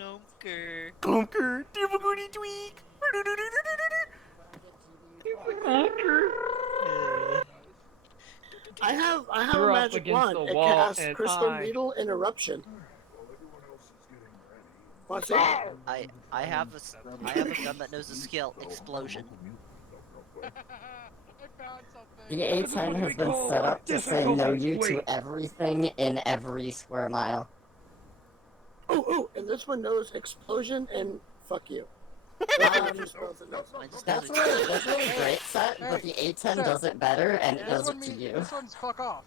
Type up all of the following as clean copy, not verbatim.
Glunker. Glunker. Difficulty tweak. I have You're a up magic against wand. the It wall, casts and Crystal Needle Interruption. What's it? I have a gun that knows a skill. Explosion. I found something. The A10 has been set up to say no you to everything in every square mile. Oh, and this one knows explosion and fuck you. That's really great set, but the A10 does it better and it does it to you. This one's fuck off.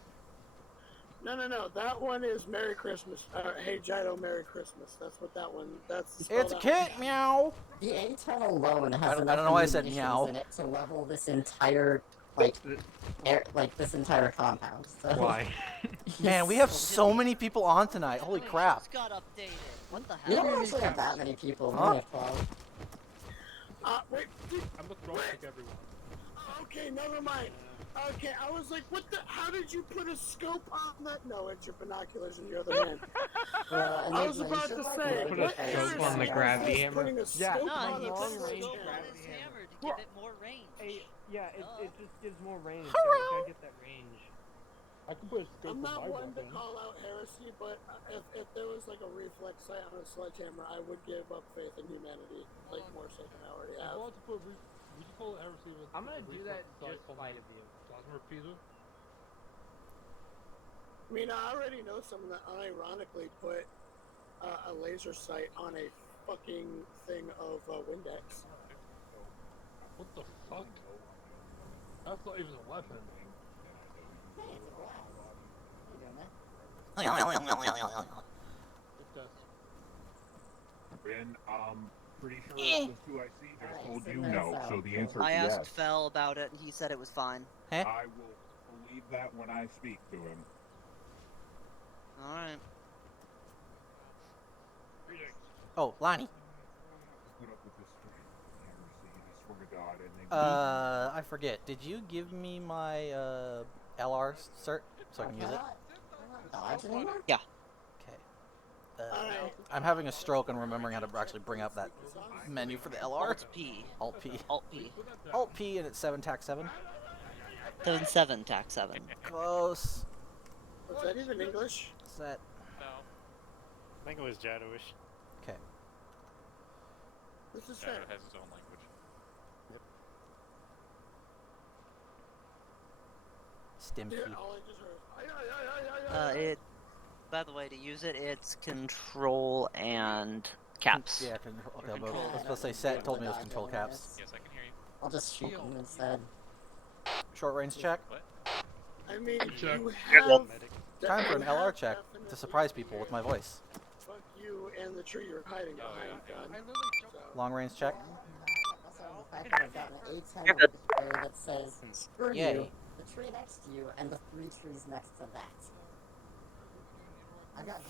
No. That one is Merry Christmas. Hey, Jido, Merry Christmas. That's what that one. That's. It's a kit, meow. The A10 alone has I don't know why I said munitions meow. in it to level this entire this entire compound. So. Why? Man, we have so many people on tonight. Holy crap. Just got updated. What the We hell? don't actually have that many people. We Huh? only have 12. Wait. I'm a throw kick everyone. Okay, never mind. Okay, I was like, what the? How did you put a scope on that? No, it's your binoculars in your other hand. I was about to say, Put a what scope on the heresy gravity is hammer? putting a Yeah. scope No, on he a put a gravity scope on hammer? his hammer to give it more range. Yeah, it just gives more range. Hurrah! Gotta get that range. I can put a scope I'm on not my one to weapon. call out heresy, but if there was like a reflex sight on a sledgehammer, I would give up faith in humanity, like more so than I already I have. want to put we can call it heresy with. I'm gonna a do reflex that sight just on spite the of you. plasma repeater. I mean, I already know someone that unironically put a laser sight on a fucking thing of Windex. What the fuck? That's not even a weapon. It does. Ben, pretty sure it was who I see. I told you no, so the answer is I yes. asked Fel about it, and he said it was fine. Huh? I will believe that when I speak to him. All right. Oh, Lonnie. Put up with this heresy, I swear to God, and they I forget. Did you give me my LR cert so I can use it? Dodge anymore? Yeah. Okay. I'm having a stroke and remembering how to actually bring up that menu for the LR. Alt P. Alt P. Alt P. Alt P and it's 7 tac 7. 7-7 tac 7. Close. Was that even English? Set. No. I think it was Jadoish. Okay. This is fair. Jado has his own language. Stim key. Yeah, all I just heard. It. By the way, to use it, it's control and caps. Yeah, okay, but I was supposed to say set told me it was control caps. Yes, I can hear you. I'll just shoot them instead. Short range check. What? I mean, Check. you have... Time for an LR check to surprise people with my voice. Fuck you and the tree you're hiding behind, I God. literally jumped. Long range check. Also, the fact that I've got an A10 with a player that says, screw Yay. you, the tree next to you, and the 3 trees next to that. I've got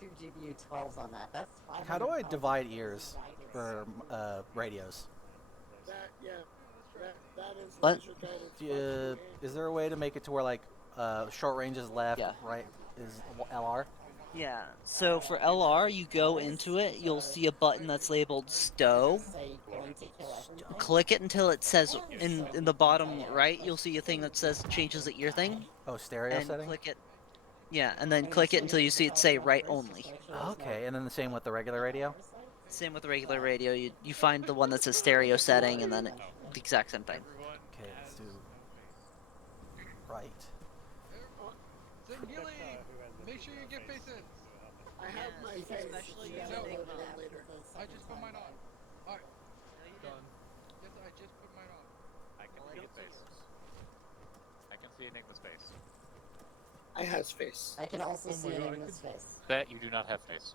2 GBU 12s on that. That's 500 How do I pounds divide of ears guidance. for radios? That is What? laser guided Do you, is there a way to make it to where like short range is left, Yeah. right is LR? Yeah. So for LR, you go into it, you'll see a button that's labeled stow. Say, going to kill everything. Click it until it says in the bottom right, you'll see a thing that says changes the ear thing. Oh, stereo And setting. click it. Yeah, and then click it until you see it say right only. Okay, and then the same with the regular radio. Same with the regular radio. You find the one that says stereo setting, and then the exact same thing. Everyone Okay, let's do has- right. Zingili! Make sure you get faces. I have my Yeah, face. especially Yeah, in I'll Enigma. load it in later. I just put mine on. Alright. Done. Yes, I just put mine on. I can see his face. I can see Enigma's face. I has face. I can also Oh see my it God, in I his face. That you do not have face.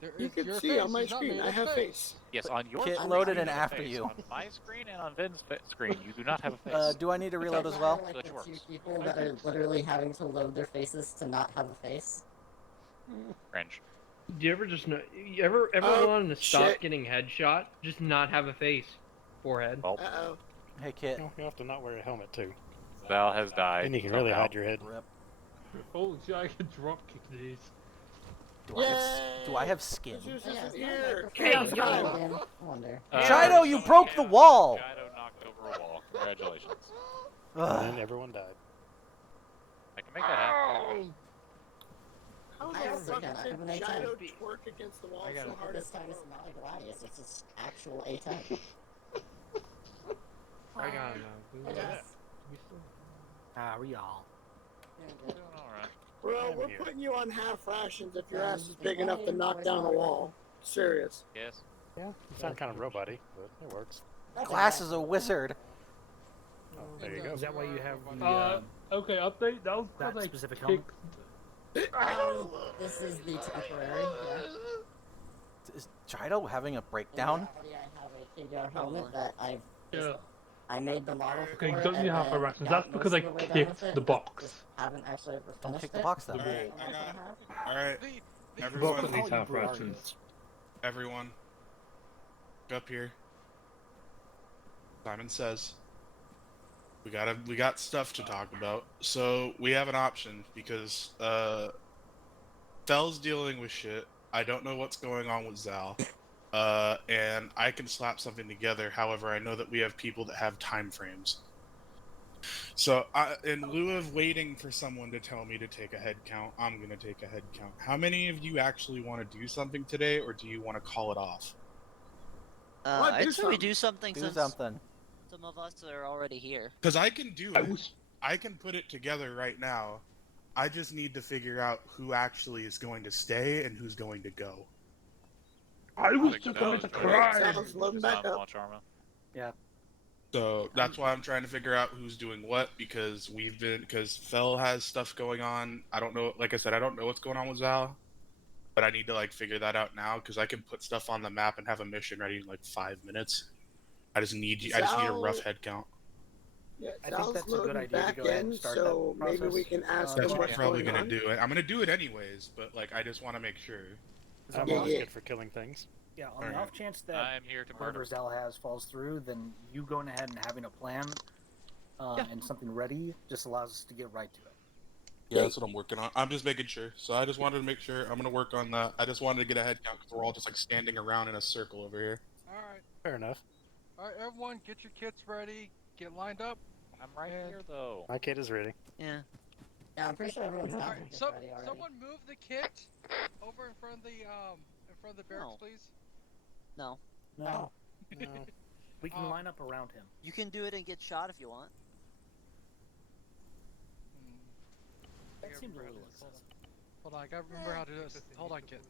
There You is can your see face on my is not screen, made I of have face. Yes, on your Kit screen loaded you in have a after face. you. On my screen and on Vin's screen, you do not have a face. Do I need to reload as well? Like Glitch the works. 2 people that are literally having to load their faces to not have a face. Cringe. Do you ever just know? You ever Oh, wanted to stop shit. getting headshot? Just not have a face, forehead. Well, Uh-oh. Hey, Kit. You have to not wear a helmet too. Val has died. Then you can really somehow. hide your head. Rip. Holy shit, I can drop kick these. Do I have Do I have skin? Zeus Yeah, isn't it's here. not Chaos like time. again. I wonder. Chido, you broke the wall! Chido knocked over a wall. Congratulations. Ugh. And then everyone died. I can make that happen. How I the also fuck got- I did have an A10. Gyro twerk against the wall I got so it. hard? This time it's not a Gladius, it's just actual A10. I got him now. Yes. How are y'all? Doing alright. Bro, I'm we're here. putting you on half rations if your ass is big enough to knock down a wall. Serious. Yes. Yeah, you sound kind of robot-y, but it works. Glass is a wizard. Oh, there you go. Is that why you have the Okay, update. That was that like specific helmet? This is the temporary, yeah. Is Chido having a breakdown? Already I have a figure helmet that Yeah. I made the model Okay, for you it, don't need and half a then rations. got That's because most I of the way done kicked with it, the but box. just haven't actually ever Don't finished kick the it. box then. The I got. Alright, The everyone, book needs half rations. everyone, up here. Simon says, we got stuff to talk about. So we have an option because Fell's dealing with shit. I don't know what's going on with Zal. And I can slap something together. However, I know that we have people that have time frames. So, in lieu of waiting for someone to tell me to take a head count, I'm gonna take a head count. How many of you actually want to do something today, or do you want to call it off? What? I'd Do say we do something Do since something. some of us are already here. Because I can do it. I can put it together right now. I just need to figure out who actually is going to stay and who's going to go. I I was think just that going was to very cry. Sounds loading Just back not up. much ArmA. So that's why I'm trying to figure out who's doing what, because Fell has stuff going on. I don't know, like I said, I don't know what's going on with Zal, but I need to like figure that out now because I can put stuff on the map and have a mission ready in like 5 minutes. I just need a rough head count. Yeah, I think Sal's that's a good loading idea to back go ahead and in, start so that maybe we process. can ask That's him what I'm what's probably going gonna on. do. I'm gonna do it anyways, but like I just want to make sure. I'm Yeah, always yeah. good for killing things. Yeah, on the off chance that I'm here to whatever murder. Zal has falls through, then you going ahead and having a plan and something ready just allows us to get right to it. Yeah, that's what I'm working on. I'm just making sure. So I just wanted to make sure. I'm gonna work on that. I just wanted to get a head count because we're all just like standing around in a circle over here. Alright, Fair enough. alright, everyone, get your kits ready. Get lined up. I'm right here though. My kid is ready. Yeah. Yeah, I'm pretty sure everyone's got Alright, it ready already. someone move the kit over in front of the barracks, No. please. No. No, No. we can line up around him. You can do it and get shot if you want. That seems a little excessive. Hold on, I gotta remember how to do this. Hold on, kid.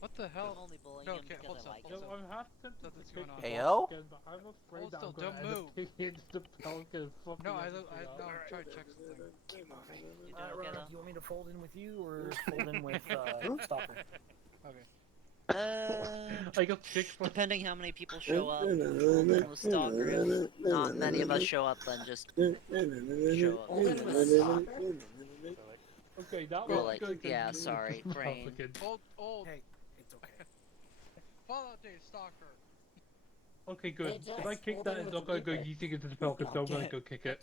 What the I'm hell? only bullying No, him okay, because hold I on, like hold him. on. I'm half tempted Something's to going pick on. the Heyo? box again, but I'm afraid Hold I'm still, gonna don't end up move. taking the Pelican fucking No, I'm out. trying to check something. You doing Ron, okay do though? you want me to fold in with you or fold in with Stalker? Okay. I got kicked for Depending how many people show up, with Stalker, if not many of us show up, then just show up. Hold in with Stalker? okay, that Well, was like, good. yeah, sorry, brain. Pelican. Old Hey, it's okay. Fallout Day Stalker. Okay, good. Hey, If I Jess, kick hold that, in it's with not gonna go Reaper. eating into the Pelican, so I'm gonna go kick it.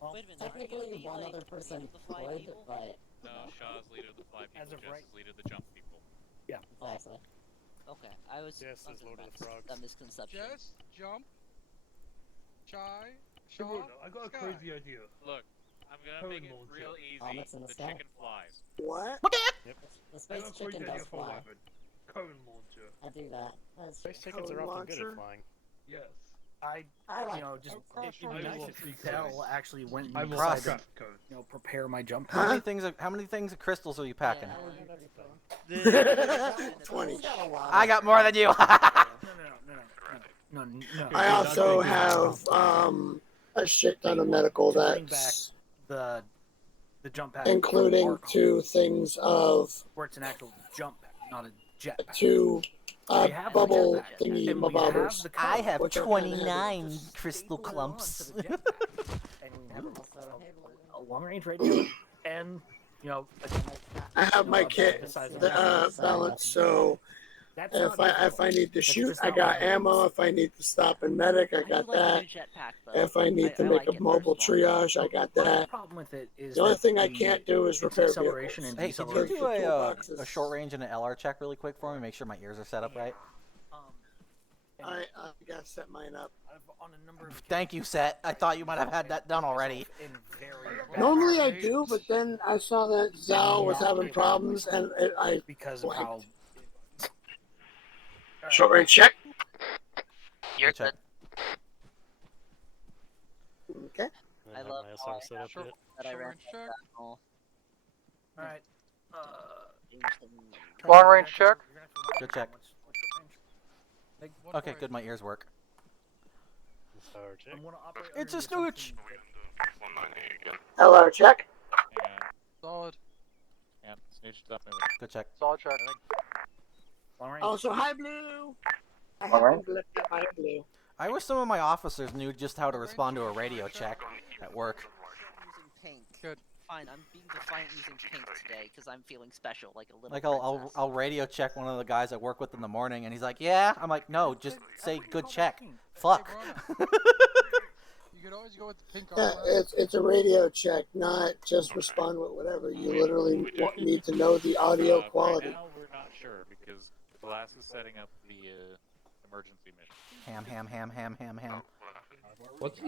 Well, Wait a minute, aren't you Technically, the, one like, other person leader of the fly could, people? but No, Shaw's leader of the fly people. As of Jess right- is leader of the jump people. exactly. Okay, I was Yes, under as Lord of the Frogs. that misconception. Jess, jump. Chai, Hey, Shaw, Bruno, I got a Sky. crazy idea. Look, I'm gonna Cone make it launcher. real easy. Comics in the The sky. chicken flies. What? The I space got a crazy chicken idea does for a fly. weapon. Cone launcher. I do that. That's Space chickens Cone are often good launcher? at flying. Yes. I like you know, just Of course, it'd be I nice will if speak Fell first. actually went and I will Cross. decided, craft code. you know, prepare my jump How pad. many things of crystals are you packing? Yeah, Oh, that's fun. 20. He's got a lot. I got more than you. No. I Okay, also that's have a shit ton of medical To bring that's back the jump pad, including Arc, 2 things of where it's an actual jump pad, not a jet pad. 2 We have the bubble jetpack, thingy and we have mabobbers. the I cover, have Which are 29 just crystal staple it clumps. onto the jetpack, and we have a long-range radio, and you know, I have my the kit size of balance, so That's not If I need to That's shoot, just I not got what it ammo. is. If I need to stop and medic, I I got do like that. the jetpack though. If I need to I make like a it mobile personally. triage, I got My that. problem with it is The only that thing I can't do is its repair acceleration vehicles. and Hey, could you deceleration. do The a toolboxes. short range and an LR check really quick for me? Make sure my ears are set up right. I gotta set mine up. On a number of Thank you, Set. I thought you might have had that done already. Normally I do, but then I saw that Zal was having problems, and I because of how short range check. You're check. Okay. I love my how SR set up yet. that I ran check. all. Alright. Long range check. Good check. Okay, good. My ears work. SR check. It's a snooch. LR check. Hang on. Solid. Yeah, Snooch is up moving. Good check. Solid check. Also, hi Blue. I All right. haven't looked at my Blue. I wish some of my officers knew just how to respond to a radio check at work. Using pink. Good. Fine, I'm being defiant using pink today because I'm feeling special, like a little Like princess. I'll radio check one of the guys I work with in the morning, and he's like, "Yeah." I'm like, "No, just say good check." Fuck. You could always go with the pink Yeah, armor. it's a radio check, not just respond with whatever. You literally need to know the audio quality. Right now, we're not sure because Glass is setting up the emergency mission. Ham. What's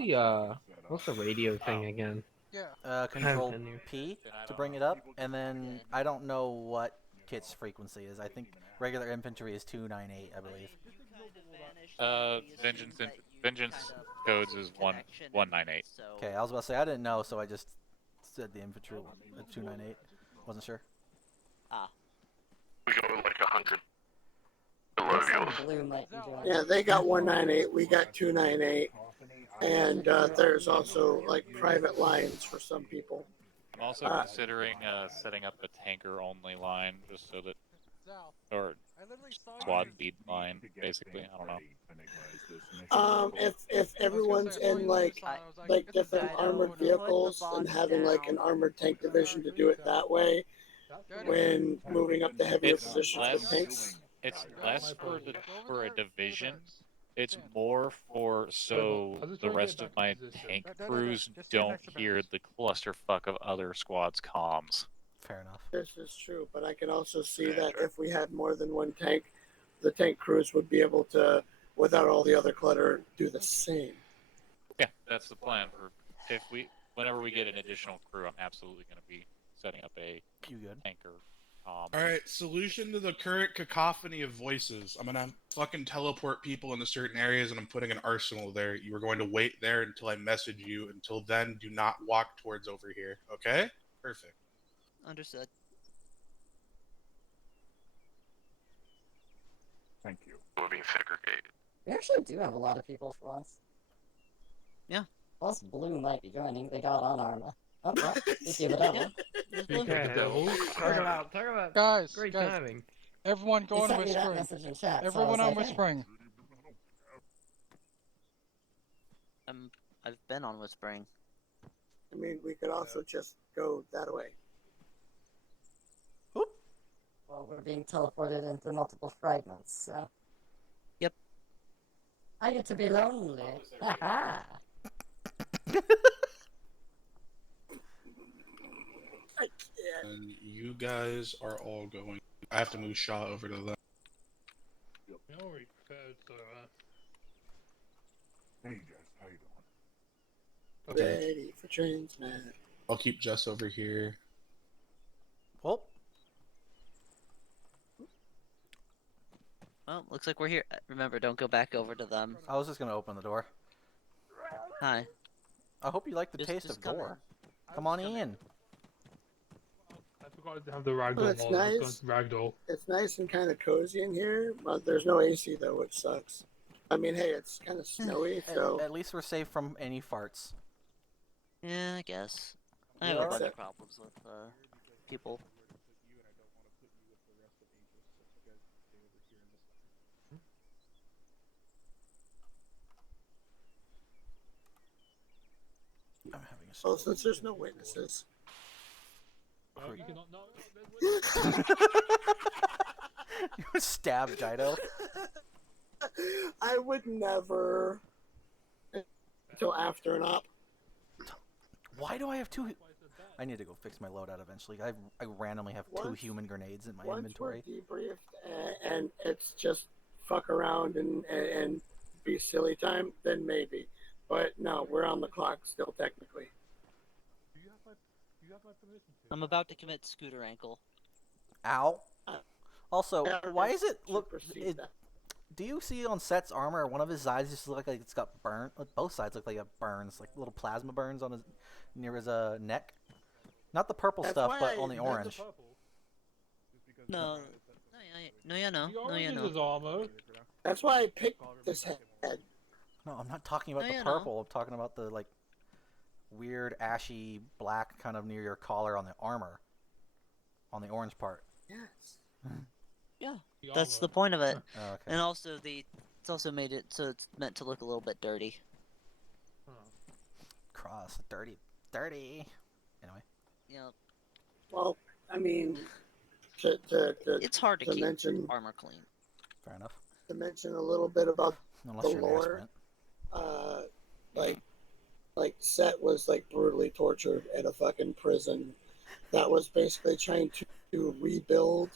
the radio thing again? Yeah. Control P to bring it up, and then I don't know what Kit's frequency is. I think regular infantry is 298, I believe. Vengeance codes is 198. Okay, I was about to say I didn't know, so I just said the infantry at 298. Wasn't sure. Ah. We go like 100. Blue might be doing. Yeah, they got 198. We got 298. And there's also like private lines for some people. I'm also considering setting up a tanker-only line, just so that, or squad lead line, basically. I don't know. If everyone's in like different armored vehicles and having like an armored tank division to do it that way, when moving up the heavier positions with tanks. It's less for a division. It's more for so the rest of my tank crews don't hear the clusterfuck of other squads' comms. Fair enough. This is true, but I can also see that if we had more than one tank, the tank crews would be able to, without all the other clutter, do the same. Yeah, that's the plan. For whenever we get an additional crew, I'm absolutely going to be setting up a tanker. Alright, solution to the current cacophony of voices. I'm gonna fucking teleport people into certain areas and I'm putting an arsenal there. You are going to wait there until I message you. Until then, do not walk towards over here. Okay? Perfect. Understood. Thank you. Moving segregated. We actually do have a lot of people for once. Yeah. Plus, Blue might be joining. They got on ArmA. Oh, well, just give it up. Talk about Guys, great guys, timing. everyone go He on sent me that whispering. message in chat, so I Everyone was on like, hey. whispering. I've been on whispering. I mean, we could also just go that way. Well, we're being teleported into multiple fragments, so. Yep. I get to be lonely. Haha. And you guys are all going. I have to move Shaw over to them. Hey, Jess, how you doing? Ready for transmat. I'll keep Jess over here. Well, Looks like we're here. Remember, don't go back over to them. I was just gonna open the door. Hi. I hope you like the taste of come door. Come on in. I forgot to have the ragdoll. Oh, it's nice. Ragdoll. It's nice and kind of cozy in here, but there's no AC though, which sucks. I mean, hey, it's kind of snowy, so At least we're safe from any farts. Yeah, I guess. I have Yeah, a bunch of except- problems with people. I'm having a well, since there's no witnesses. You Stab Jido. I would never until after an op. Why do I have two? I need to go fix my loadout eventually. I randomly have two human grenades in my inventory. Once we're debriefed and it's just fuck around and be silly time, then maybe. But no, we're on the clock still technically. I'm about to commit scooter ankle. Ow. Also, why is it look? That. Do you see on Set's armor, one of his eyes just look like it's got burnt? Both sides look like it burns, like little plasma burns on his near his neck. Not the purple stuff, but on the orange. No, no, no. That's why I picked this head. No, I'm not talking about the purple. I'm talking about the like weird ashy black kind of near your collar on the armor, on the orange part. Yes. Yeah, that's the point of it. Oh, okay. And also it's also made it so it's meant to look a little bit dirty. Cross, dirty. Anyway. Yeah. Well, I mean, it's hard to keep mention armor clean. Fair enough. To mention a little bit about Unless the you're an lore, aspirant. like Set was like brutally tortured at a fucking prison that was basically trying to rebuild.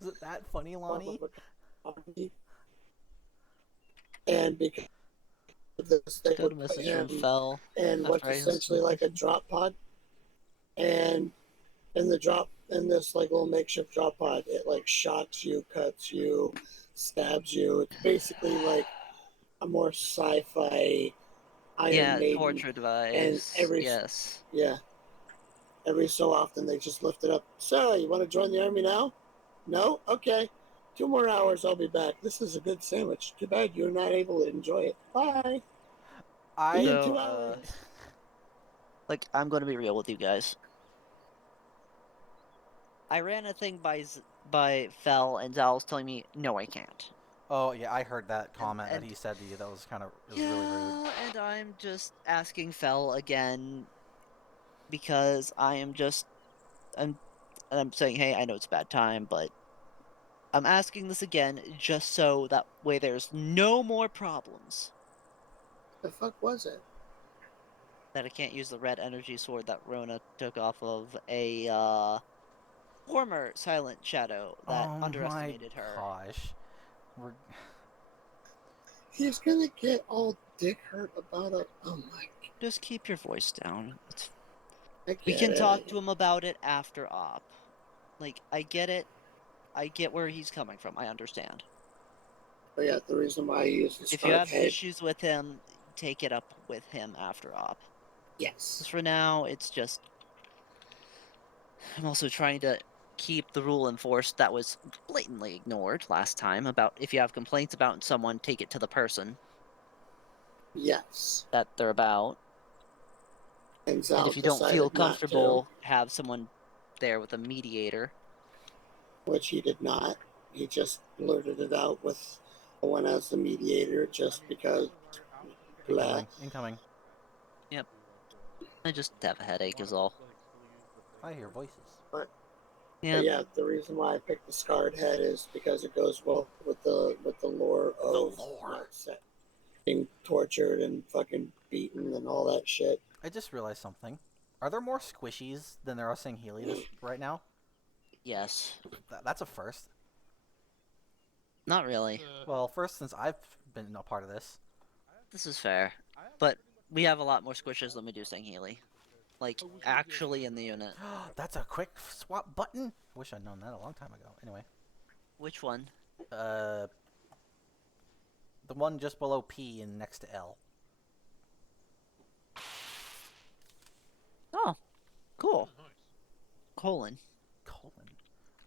Was it that funny, Lonnie? And because of this, they Good would message put from him Fel. in what's essentially like a drop pod. And in this like little makeshift drop pod, it like shocks you, cuts you, stabs you. It's basically like a more sci-fi Iron Maiden. Torture device. And every so often they just lift it up. So, you want to join the army now? No? Okay. 2 more hours, I'll be back. This is a good sandwich. Too bad you're not able to enjoy it. Bye. I See you in 2 hours. Like, I'm gonna be real with you guys. I ran a thing by Fel, and Zal was telling me, no, I can't. Oh, yeah, I heard that comment that he said to you. That was kind of really rude. And I'm just asking Fel again because I'm saying, hey, I know it's a bad time, but I'm asking this again just so that way there's no more problems. The fuck was it? That I can't use the red energy sword that Rona took off of a former Silent Shadow that underestimated her. Gosh. He's gonna get all dick hurt about it. Oh my god. Just keep your voice down. We can talk to him about it after op. Like, I get it. I get where he's coming from. I understand. But yeah, the reason why I use the if you have issues with him, take it up with him after op. Yes. For now, it's just... I'm also trying to keep the rule enforced that was blatantly ignored last time about if you have complaints about someone, take it to the person. Yes. That they're about. And if you don't feel comfortable, have someone there with a mediator. Which he did not. He just blurted it out with one as the mediator just because. Incoming. Yep. I just have a headache is all. I hear voices. But yeah, the reason why I picked the scarred head is because it goes well with the lore of Set being tortured and fucking beaten and all that shit. I just realized something. Are there more squishies than there are Sangheili right now? Yes. That's a first. Not really. Well, first since I've been a part of this. This is fair. But we have a lot more squishes than we do Sangheili. Like, actually in the unit. That's a quick swap button? Wish I'd known that a long time ago. Anyway. Which one? The one just below P and next to L. Oh, cool. Colon.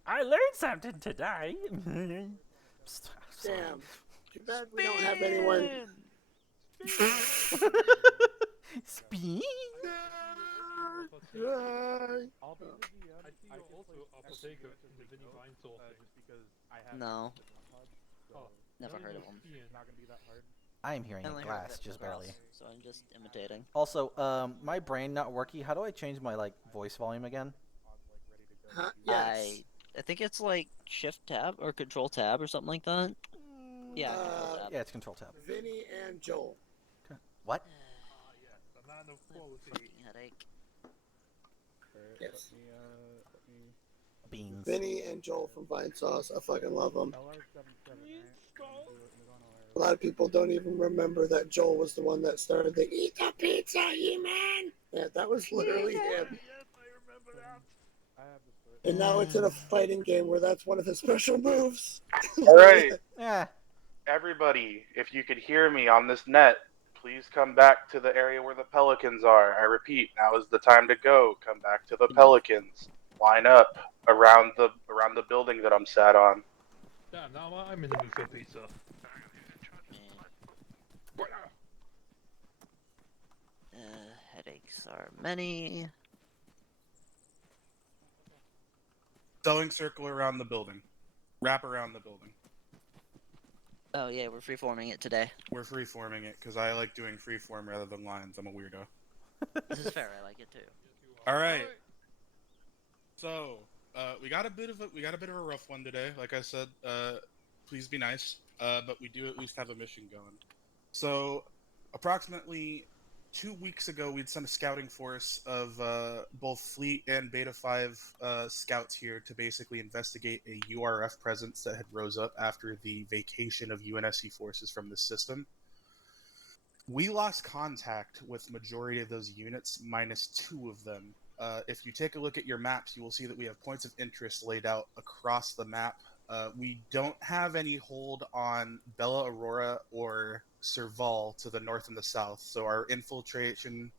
I learned something today. Damn. Too bad we don't have anyone. Spin. No. Never heard of them. I am hearing a glass, just barely. So I'm just imitating. Also, my brain not working. How do I change my voice volume again? Yes. I think it's like Shift Tab or Control Tab or something like that. Yeah, Control Tab. Yeah, it's Control Tab. Vinny and Joel. What? Fucking headache. Yes. Beans. Vinny and Joel from Vine Sauce. I fucking love them. A lot of people don't even remember that Joel was the one that started the "Eat the Pizza, E-Man." Yeah, that was literally him. And now it's in a fighting game where that's one of his special moves. All right. Yeah. Everybody, if you could hear me on this net, please come back to the area where the pelicans are. I repeat, now is the time to go. Come back to the pelicans. Line up around the building that I'm sat on. Yeah, now I'm in the mood for pizza. Headaches are many. Sewing circle around the building. Wrap around the building. Oh yeah, we're freeforming it today. We're freeforming it because I like doing freeform rather than lines. I'm a weirdo. This is fair. I like it too. All right. So we got a bit of a rough one today. Like I said, please be nice. But we do at least have a mission going. So approximately 2 weeks ago, we'd sent a scouting force of both Fleet and Beta 5 scouts here to basically investigate a URF presence that had rose up after the vacation of UNSC forces from the system. We lost contact with majority of those units, minus 2 of them. If you take a look at your maps, you will see that we have points of interest laid out across the map. We don't have any hold on Bella Aurora or Serval to the north and the south, so our infiltration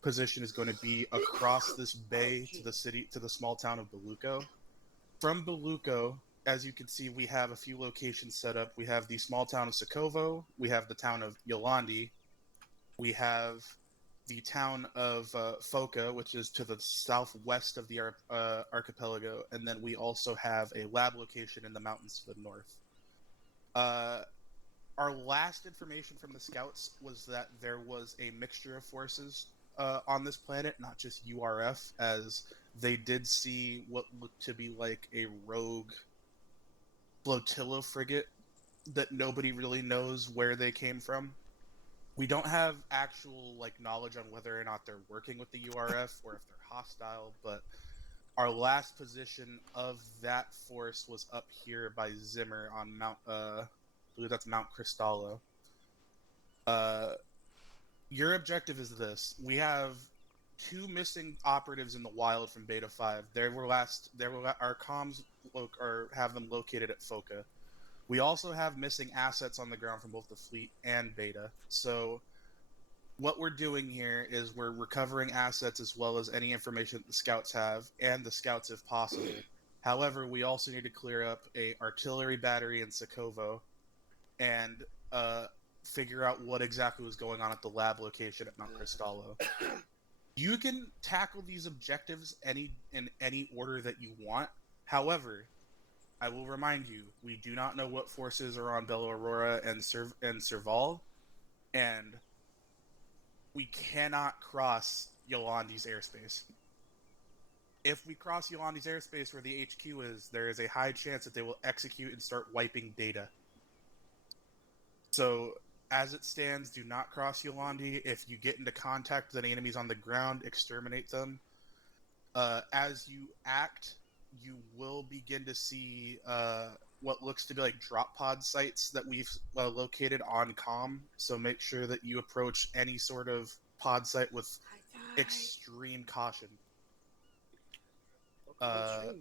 position is going to be across this bay to the small town of Beluco. From Beluco, as you can see, we have a few locations set up. We have the small town of Sokovo, we have the town of Yolandi, we have the town of Foca, which is to the southwest of the archipelago, and then we also have a lab location in the mountains to the north. Our last information from the scouts was that there was a mixture of forces on this planet, not just URF, as they did see what looked to be like a rogue flotilla frigate that nobody really knows where they came from. We don't have actual knowledge on whether or not they're working with the URF or if they're hostile, but our last position of that force was up here by Zimmer on Mount I believe that's Mount Cristallo. Your objective is this. We have 2 missing operatives in the wild from Beta 5. Our comms have them located at Foca. We also have missing assets on the ground from both the fleet and Beta. So what we're doing here is we're recovering assets as well as any information that the scouts have, and the scouts if possible. However, we also need to clear up a artillery battery in Sokovo and figure out what exactly was going on at the lab location at Mount Cristallo. You can tackle these objectives in any order that you want. However, I will remind you, we do not know what forces are on Bella Aurora and Serval, and we cannot cross Yolandi's airspace. If we cross Yolandi's airspace where the HQ is, there is a high chance that they will execute and start wiping data. So, as it stands, do not cross Yolandi. If you get into contact with any enemies on the ground, exterminate them. As you act, you will begin to see what looks to be like drop pod sites that we've located on comm. So make sure that you approach any sort of pod site with extreme caution. As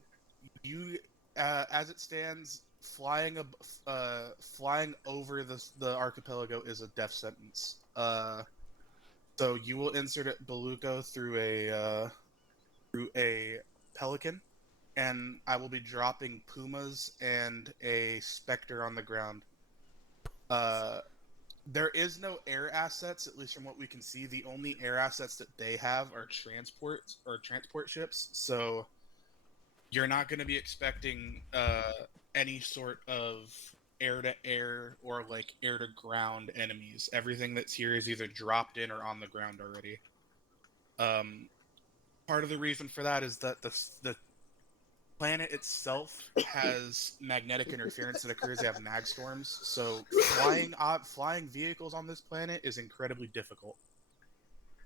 it stands, flying over the archipelago is a death sentence. So you will insert at Beluco through a Pelican, and I will be dropping Pumas and a Spectre on the ground. There is no air assets, at least from what we can see. The only air assets that they have are transport ships. So you're not going to be expecting any sort of air-to-air or air-to-ground enemies. Everything that's here is either dropped in or on the ground already. Part of the reason for that is that the planet itself has magnetic interference that occurs. They have mag storms, so flying vehicles on this planet is incredibly difficult.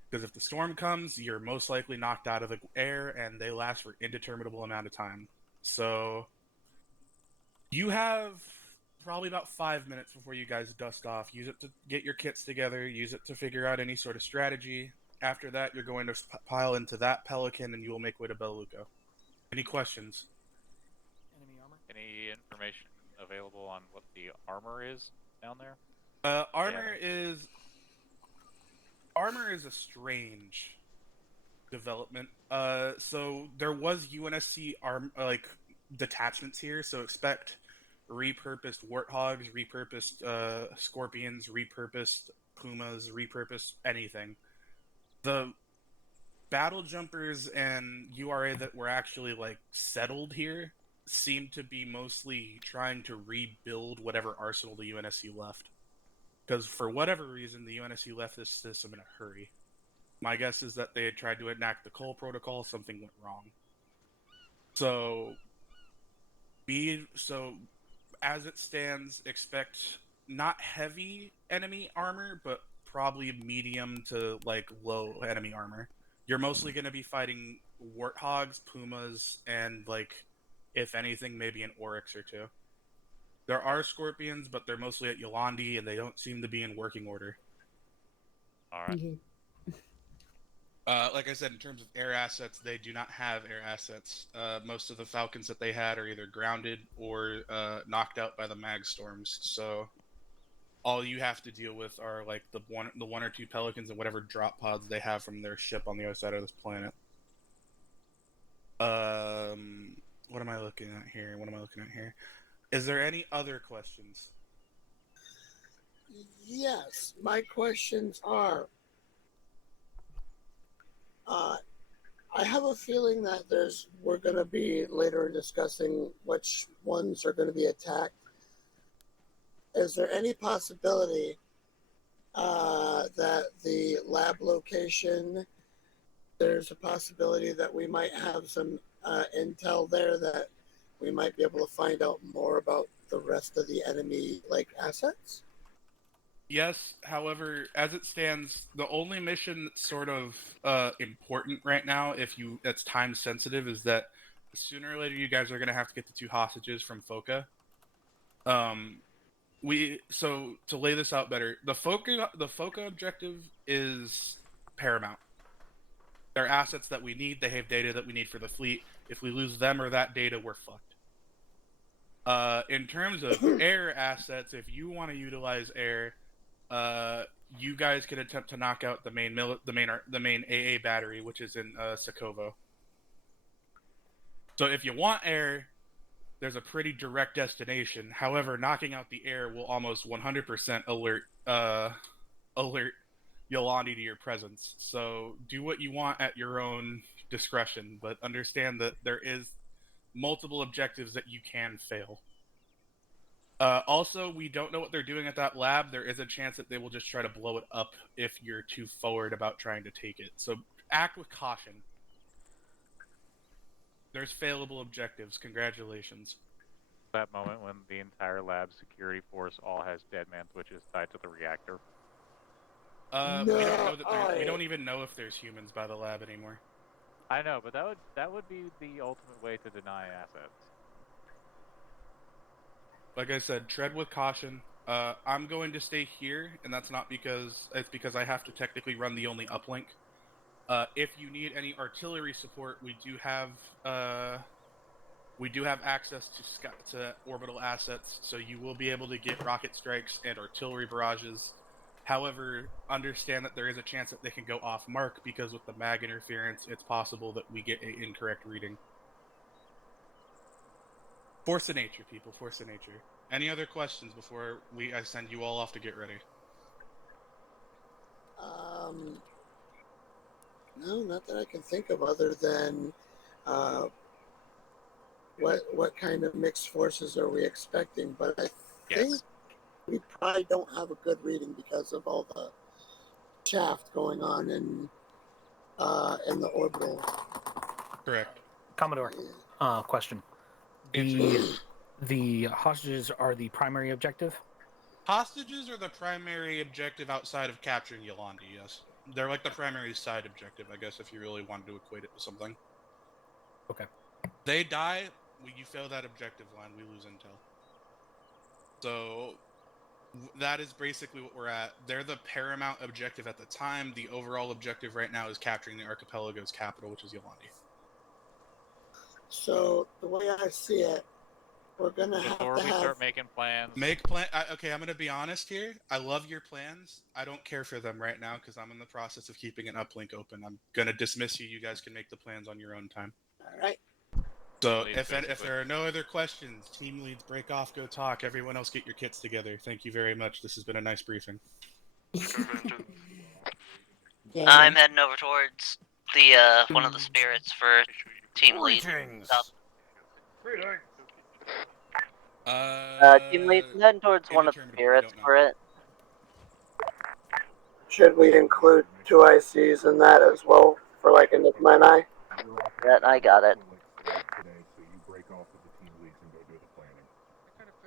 Because if the storm comes, you're most likely knocked out of the air, and they last for indeterminable amount of time. So you have probably about 5 minutes before you guys dust off. Use it to get your kits together. Use it to figure out any sort of strategy. After that, you're going to pile into that Pelican, and you will make way to Beluco. Any questions? Enemy armor. Any information available on what the armor is down there? Armor is a strange development. So there was UNSC detachments here, so expect repurposed warthogs, repurposed scorpions, repurposed pumas, repurposed anything. The battle jumpers and URA that were actually settled here seem to be mostly trying to rebuild whatever arsenal the UNSC left. Because for whatever reason, the UNSC left this system in a hurry. My guess is that they had tried to enact the Cole Protocol, something went wrong. So as it stands, expect not heavy enemy armor, but probably medium to low enemy armor. You're mostly going to be fighting warthogs, pumas, and if anything, maybe an oryx or two. There are scorpions, but they're mostly at Yolandi, and they don't seem to be in working order. All right. Like I said, in terms of air assets, they do not have air assets. Most of the Falcons that they had are either grounded or knocked out by the mag storms. So all you have to deal with are the one or two Pelicans and whatever drop pods they have from their ship on the other side of this planet. What am I looking at here? Is there any other questions? Yes, my questions are. I have a feeling that we're going to be later discussing which ones are going to be attacked. Is there any possibility that the lab location, there's a possibility that we might have some intel there that we might be able to find out more about the rest of the enemy assets? Yes, however, as it stands, the only mission that's sort of important right now, that's time sensitive, is that sooner or later you guys are going to have to get the 2 hostages from Foca. So to lay this out better, the Foca objective is paramount. They're assets that we need. They have data that we need for the fleet. If we lose them or that data, we're fucked. In terms of air assets, if you want to utilize air, you guys can attempt to knock out the main AA battery, which is in Sokovo. So if you want air, there's a pretty direct destination. However, knocking out the air will almost 100% alert Yolandi to your presence. So do what you want at your own discretion, but understand that there is multiple objectives that you can fail. Also, we don't know what they're doing at that lab. There is a chance that they will just try to blow it up if you're too forward about trying to take it. So act with caution. There's failable objectives. Congratulations. That moment when the entire lab security force all has dead man twitches tied to the reactor. We don't even know if there's humans by the lab anymore. I know, but that would be the ultimate way to deny assets. Like I said, tread with caution. I'm going to stay here, and that's not because I have to technically run the only uplink. If you need any artillery support, we do have access to orbital assets, so you will be able to get rocket strikes and artillery barrages. However, understand that there is a chance that they can go off mark because with the mag interference, it's possible that we get an incorrect reading. Force of nature, people. Force of nature. Any other questions before I send you all off to get ready? No, not that I can think of, other than what kind of mixed forces are we expecting? But I think we probably don't have a good reading because of all the shaft going on in the orbital. Correct. Commodore, Question. Answer. The hostages are the primary objective? Hostages are the primary objective outside of capturing Yolandi, yes. They're like the primary side objective, I guess, if you really wanted to equate it to something. Okay. They die, you fail that objective line, we lose intel. So, that is basically what we're at. They're the paramount objective at the time. The overall objective right now is capturing the archipelago's capital, which is Yolandi. So, the way I see it, we're gonna Before we start making plans. Okay, I'm gonna be honest here. I love your plans. I don't care for them right now because I'm in the process of keeping an uplink open. I'm gonna dismiss you. You guys can make the plans on your own time. All right. So if there are no other questions, team leads break off, go talk. Everyone else get your kits together. Thank you very much. This has been a nice briefing. I'm heading over towards the one of the spirits for team lead. Stuff. Team lead, I'm heading towards one of the spirits for it. Should we include 2 ICs in that as well for like Enigma and I? That I got it.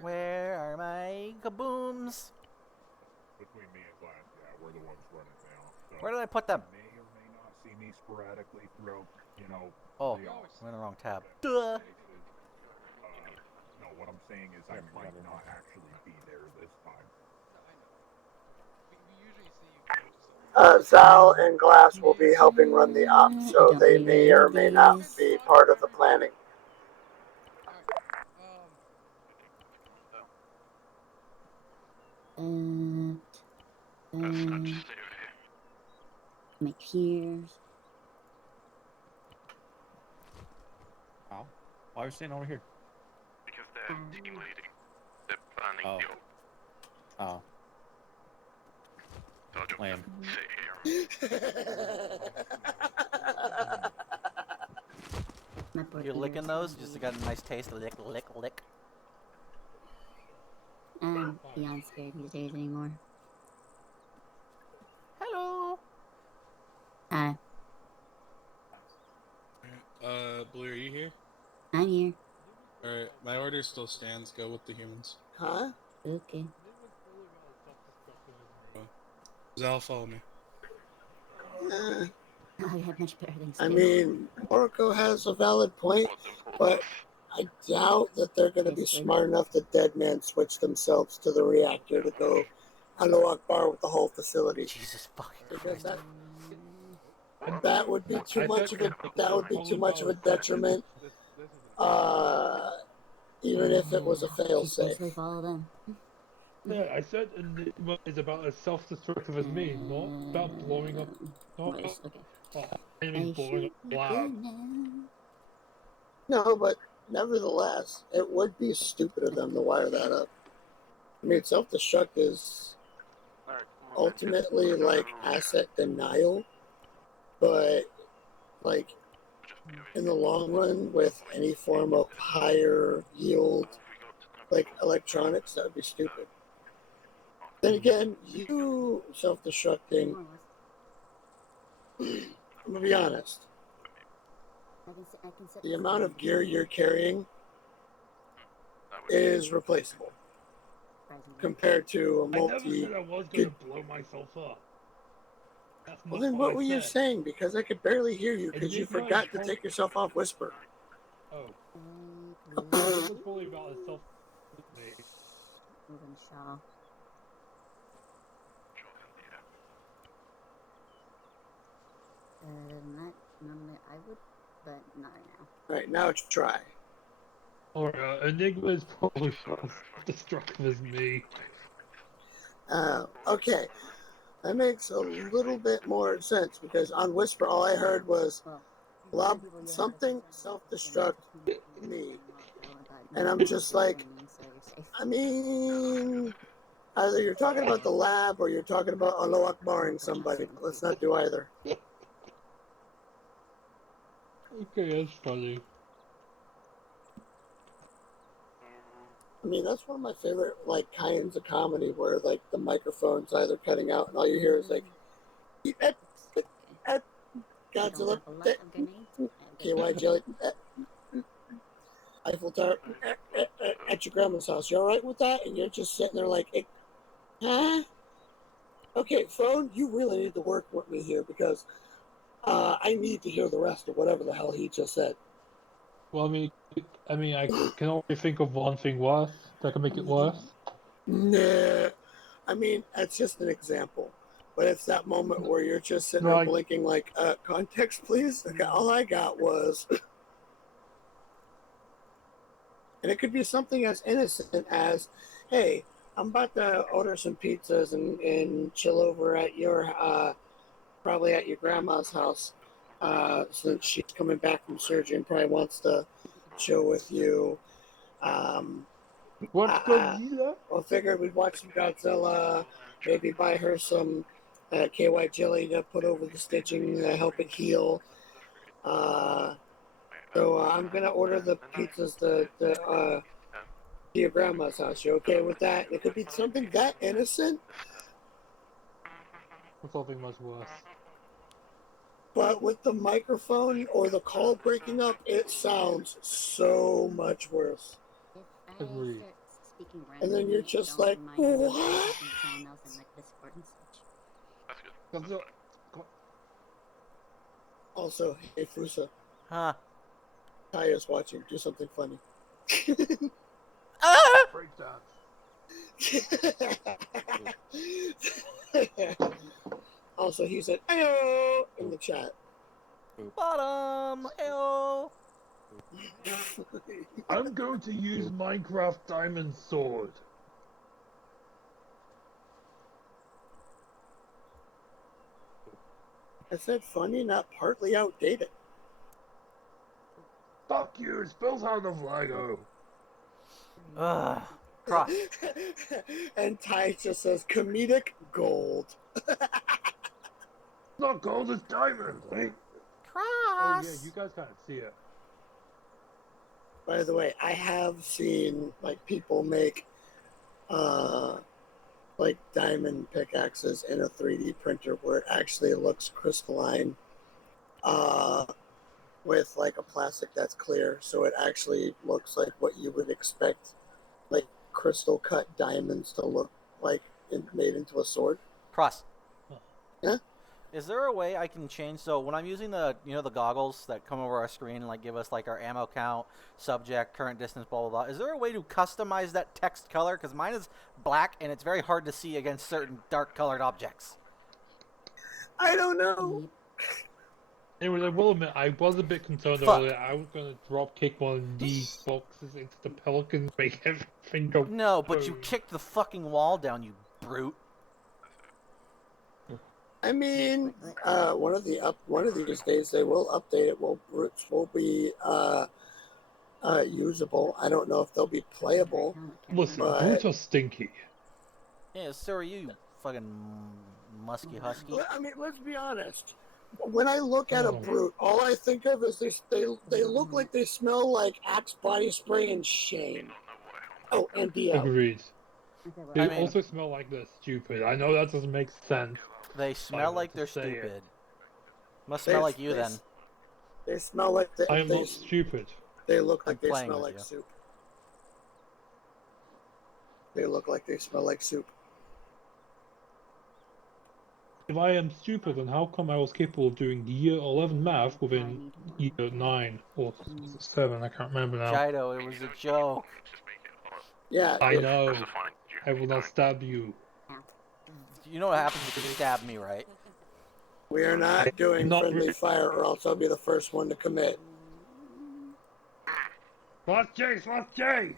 Where are my kabooms? Between me and Glass, yeah, we're the ones running now. So Where did I put them? You may or may not see me sporadically throughout, Oh, we're in the wrong tab. Duh. No, what I'm saying is I might not actually be there this time. Zal and Glass will be helping run the op, so they may or may not be part of the planning. Make here. Oh, why are we staying over here? Because they're team leading. They're planning the Oh. So I'll just Lame. sit here. You're licking those? Just got a nice taste. Lick, lick, lick. I'm beyond scared these days anymore. Hello. Hi. Blue, are you here? I'm here. Alright, my order still stands. Go with the humans. Huh? Okay. Zal, follow me. I have much better things I to do. mean, Orko has a valid point, but I doubt that they're going to be smart enough to dead man switch themselves to the reactor to go Allahu Akbar with the whole facility. Jesus fucking because Christ. that would be too much of a detriment. Even if it was a fail-safe. Follow them. Yeah, I said Enigma is about as self-destructive as me, not about blowing up. Not blowing up lab. No, but nevertheless, it would be stupid of them to wire that up. I mean, self-destruct is ultimately like asset denial, but like in the long run, with any form of higher yield like electronics, that would be stupid. Then again, you self-destructing, I'm gonna be honest, the amount of gear you're carrying is replaceable compared to a I never multi. said I was going to blow myself up. That's Well, not then what I were you said. saying? Because I could barely hear you because you Enigma forgot is to prob- take yourself off whisper. Oh. Enigma's probably about as self. Shaw. Not normally I would, but not right now. All right, now try. Or Enigma is probably as destructive as me. Okay, that makes a little bit more sense because on whisper, all I heard was "lob something self-destruct me," and I'm just like, I mean, either you're talking about the lab or you're talking about Allahu Akbaring somebody. Let's not do either. Okay, that's funny. I mean, that's one of my favorite like kinds of comedy where like the microphone's either cutting out and all you hear is like Godzilla, KY jelly. Eiffel Tower at your grandma's house. You all right with that? And you're just sitting there like, huh? Okay, phone, you really need to work with me here because I need to hear the rest of whatever the hell he just said. Well, I can only think of one thing worse that can make it worse. Nah. I mean, that's just an example. But it's that moment where you're just sitting there Like- blinking like, context, please? Okay, all I got was... And it could be something as innocent as, hey, I'm about to order some pizzas and chill over at your, probably at your grandma's house, since she's coming back from surgery and probably wants to chill with you. What's Godzilla? I figured we'd watch some Godzilla, maybe buy her some KY jelly to put over the stitching, help it heal. So I'm gonna order the pizzas to your grandma's house. You okay with that? It could be something that innocent, Or something much worse. but with the microphone or the call breaking up, it sounds so much worse. Agreed. And then you're just like, what? Godzilla. Also, hey Fusa, Huh? Taya's watching. Do something funny. Also, he said, "Ayo" in the chat. Bottom. Ayo. I'm going to use Minecraft Diamond Sword. I said funny, not partly outdated. Fuck you, it's built out of Lego. Ugh. Cross. And Ty just says comedic gold. Not gold, it's diamond. Right? Cross. Oh yeah, you guys can't see it. By the way, I have seen like people make like diamond pickaxes in a 3D printer where it actually looks crystalline with like a plastic that's clear, so it actually looks like what you would expect like crystal cut diamonds to look like made into a sword. Cross. Yeah. Is there a way I can change? So when I'm using the the goggles that come over our screen and like give us like our ammo count, subject, current distance, blah blah blah. Is there a way to customize that text color? Because mine is black and it's very hard to see against certain dark colored objects. I don't know. Anyways, I will admit, I was a bit concerned earlier. I was going to drop kick one of these boxes into the Pelicans, make everything go. No, but you boom. kicked the fucking wall down, you brute. I mean, one of these days they will update it. Well, brutes will be usable. I don't know if they'll be playable. Listen, but... brutes are stinky. Yeah, so are you fucking musky husky. I mean, let's be honest. When I look at a brute, all I think of is they look like they smell like Axe body spray and shame. Oh, and BL. Agreed. They I mean, also smell like they're stupid. I know that doesn't make sense. They smell like they're stupid. Must smell like you then. They smell like I am not stupid. They look like I'm they playing smell with like you. soup. They look like they smell like soup. If I am stupid, then how come I was capable of doing year 11 math within year 9 or 7? I can't remember now. Jido, it was a joke. Yeah. I know. I will not stab you. You know what happens if you stab me, right? We are not doing Not friendly fire, or else I'll be the first one to commit. Slot J! Slot J!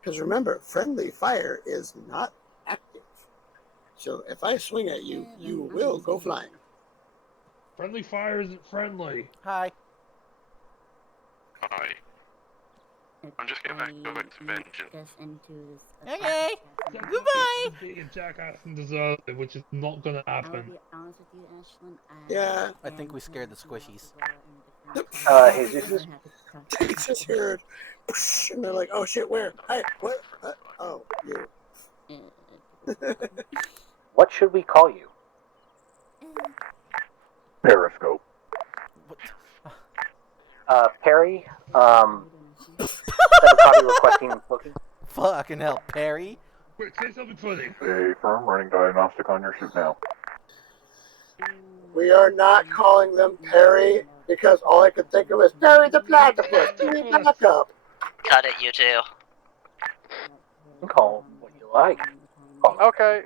Because remember, friendly fire is not active. So if I swing at you, you will go flying. Friendly fire isn't friendly. Hi. Hi. I'm just getting back to vengeance. Okay. Goodbye. Being a jackass and deserve it, which is not gonna happen. Yeah. I think we scared the squishies. Jesus. I just heard, and they're like, "Oh shit, where? Hey, what? Oh, you." What should we call you? Periscope. Perry, have a copy requesting booking. Fucking hell, Perry. Quick, say something funny. Stay firm, running diagnostic on your shoot now. We are not calling them Perry because all I could think of was Perry the Platypus. Give me back up. Cut it, you two. You can call them what you like. Okay.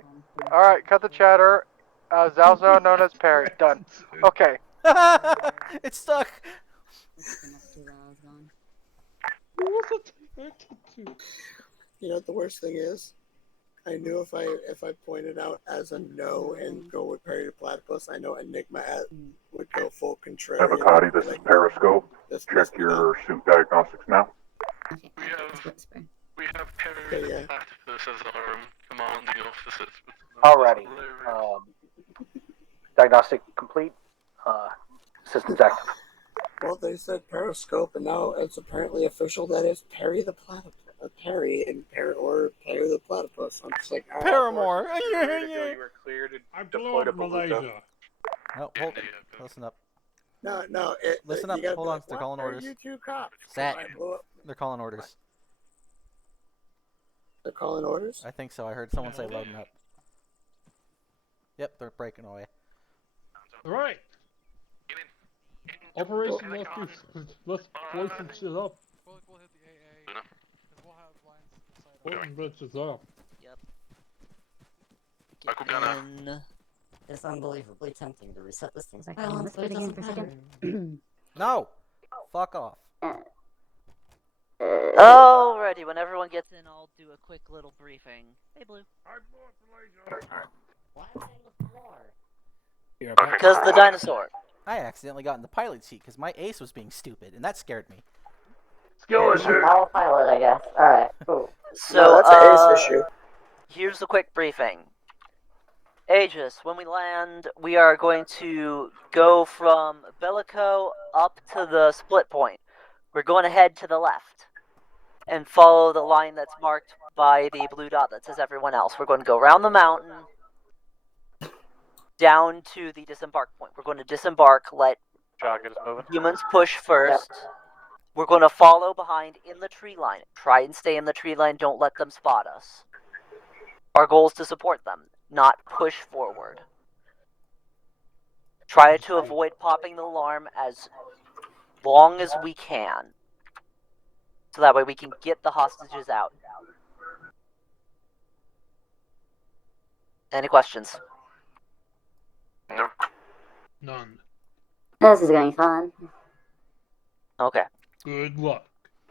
Alright, cut the chatter. Zal's now known as Perry. Done. Okay. It's stuck. You know what the worst thing is? I knew if I pointed out as a no and go with Perry the Platypus, I know Enigma would go full contrarian. Avocado, this is Periscope. Check your suit diagnostics now. We have Perry yeah. Platypus as our commanding officers. Alrighty. Diagnostic complete. Systems active. Well, they said Periscope, and now it's apparently official that it's Perry the Platypus. Perry the Platypus. I'm just like, Paramore. You were cleared to I'm deploy to Malaysia. Malaysia. No, hold. Listen up. No. Listen up. Hold on. They're calling orders. You two cops. Sat. I blew up. They're calling orders. They're calling orders? I think so. I heard someone say loading up. Yep, they're breaking away. Alright. Operation let's blow some shit up. We'll hit the AA. And we'll have lines inside. Blow some bitches up. Yep. Then... It's unbelievably tempting to reset this thing. Well, let's do it again for a second. No! Fuck off. Alrighty, when everyone gets in, I'll do a quick little briefing. Hey, Blue. Why am I on the floor? Because the dinosaur. I accidentally got in the pilot seat because my ace was being stupid, and that scared me. I'll pilot, I guess. Alright, cool. So, that's an ace issue. Here's the quick briefing. Aegis, when we land, we are going to go from Bellico up to the split point. We're going to head to the left and follow the line that's marked by the blue dot that says everyone else. We're going to go around the mountain down to the disembark point. We're going to disembark, let humans push first. We're going to follow behind in the tree line. Try and stay in the tree line. Don't let them spot us. Our goal is to support them, not push forward. Try to avoid popping the alarm as long as we can. So that way we can get the hostages out. Any questions? No. None. This is going fun. Okay. Good luck.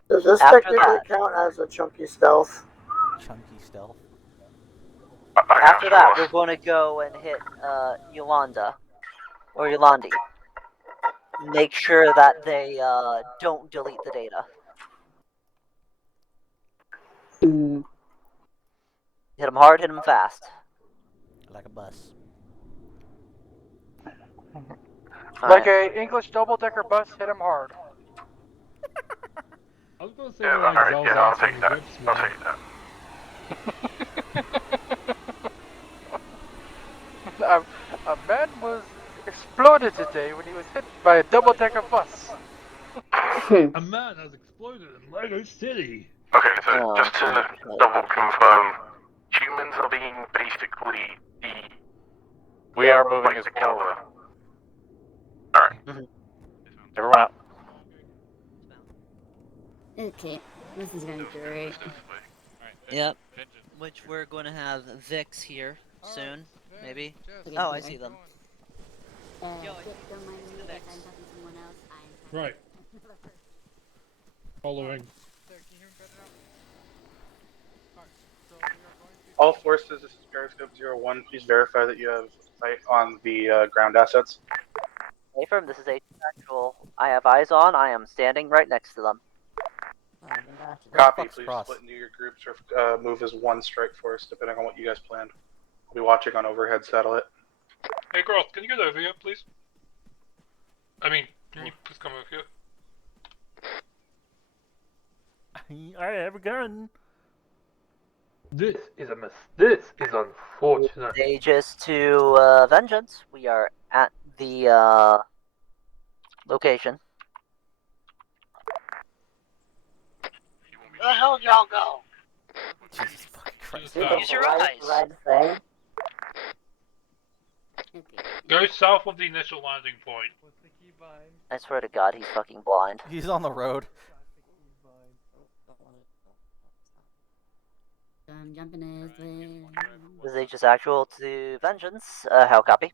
Does this After technically that- count as a chunky stealth? Chunky stealth. After that, we're going to go and hit Yolanda. Or Yolandi. Make sure that they don't delete the data. Hit them hard, hit them fast. Like a bus. Like a English double-decker bus, hit him hard. I was gonna say Yeah, like alright, yeah, I'll Zal's take that. rips, I'll man. take that. A man was exploded today when he was hit by a double-decker bus. A man has exploded in Lego City. Okay, so just to double confirm, humans are being basically the... We are moving as killer. Alright. Everyone out. Okay, this is going great. Yep. Which we're going to have Vix here soon, maybe. Okay, Oh, I sorry. see them. Don't mind Yo, me if I'm talking to someone else. I'm Right. Following. All forces, this is Periscope 01. Please verify that you have sight on the ground assets. Hey, firm, this is a actual. I have eyes on. I am standing right next to them. Copy. fuck's Please cross? split into your groups or move as one strike force, depending on what you guys planned. I'll be watching on overhead satellite. Hey, Groth, can you get over here, please? I mean, can you please come over here? I have a gun. This is unfortunate. Aegis to Vengeance. We are at the location. told y'all go. Jesus fucking Christ. Use your eyes. Red thing. Go south of the initial landing point. I swear to God, he's fucking blind. He's on the road. I'm jumping his way. This is Aegis Actual to Vengeance. How copy?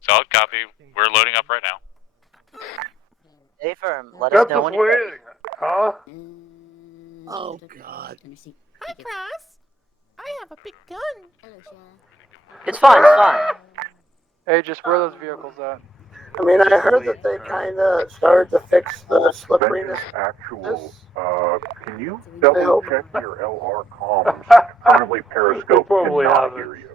Solid copy. We're loading up right now. A firm, let us know when you're ready. Huh? Oh God. Hi, Cross. I have a big gun. Hello, Sha. It's fine, it's fine. Hey, just where are those vehicles at? I mean, I heard that they kind of started to fix the slipperiness. Actual, can you I double hope. check your LR comms? Currently Periscope probably cannot haven't. hear you.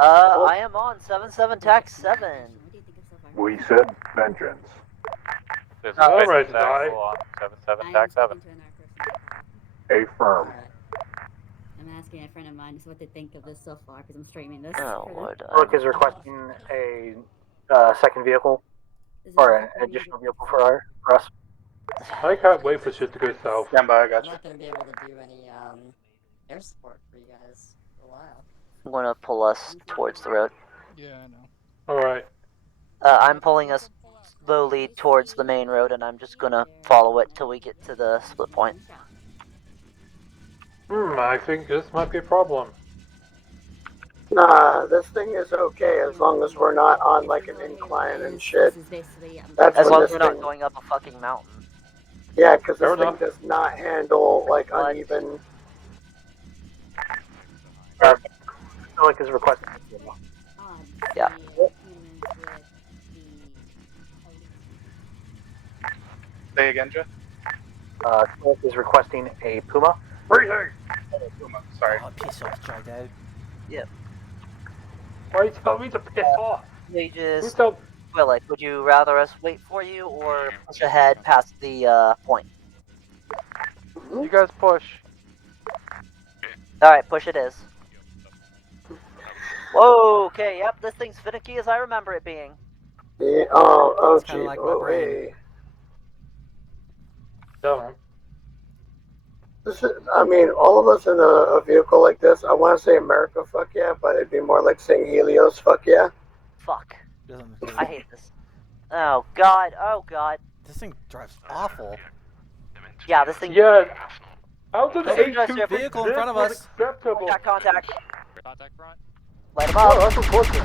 I am on 77 TAC 7. We said vengeance. This is All Vengeance right, die. Actual on 77 TAC 7. Affirm. I'm asking a friend of mine just what they think of this so far because I'm streaming this. Oh Lord. Brooke is requesting a second vehicle or an additional vehicle for us. I can't wait for shit to go south. Stand by, I I'm got you. not gonna be able to do any air support for you guys for a while. I'm gonna pull us towards the road. Yeah, I know. Alright. I'm pulling us slowly towards the main road, and I'm just gonna follow it till we get to the split point. I think this might be a problem. Nah, this thing is okay as long as we're not on like an incline and shit. That's As when long as this we're not thing. going up a fucking mountain. Yeah, because Fair this thing enough. does not handle like uneven. Like is requesting. Yeah. Say again, Jeff? Smoke is requesting a Puma. Freezing! Oh, Puma, sorry. Oh, piss off, Jardo. Yep. Why you tell me to piss off? Aegis, Who's up? Willick, would you rather us wait for you or push ahead past the point? You guys push. Alright, push it is. Whoa, okay, yep, this thing's finicky as I remember it being. Yeah, oh, It's kinda geez. like my Oh, brain. hey. No. This is, I mean, all of us in a vehicle like this, I want to say America, fuck yeah, but it'd be more like saying Helios, fuck yeah. Fuck. Doesn't- I hate this. Oh god, oh god. This thing drives awful. Yeah, this thing. Yeah. How did This thing drives A2 here. think Vehicle in front of this us. was acceptable? Contact. Contact front. Light him Oh, up. that's unfortunate.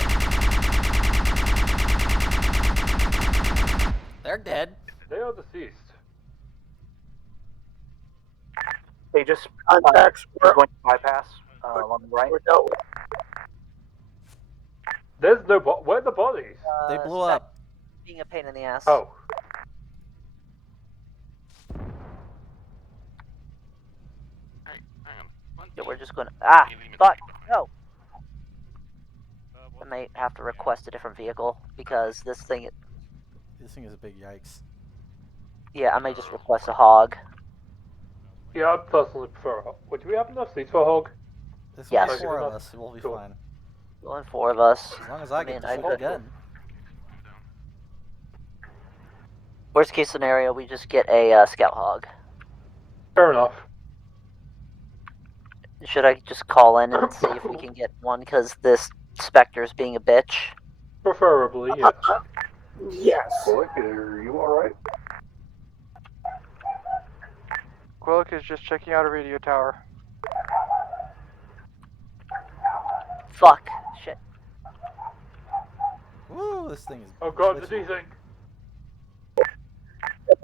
They're dead. They are deceased. They just Contacts we're going to bypass along the right. were dealt with. There's no where are the bodies? They blew up. Being a pain in the ass. Oh. Yeah, we're just gonna. Ah, fuck. No. I might have to request a different vehicle because this thing. This thing is a big yikes. Yeah, I may just request a hog. Yeah, I personally prefer a hog. Would we have enough seats for a hog? There's Yes. only 4 of us. We'll be Cool. fine. Only 4 of us. As long as I get the I fucking gun. Worst case scenario, we just get a scout hog. Fair enough. Should I just call in and see if we can get one? Because this Spectre's being a bitch. Preferably, yes. Yes. Are you alright? Quillick is just checking out a radio tower. Fuck. Shit. Woo, this thing is. Oh god, the D-Think.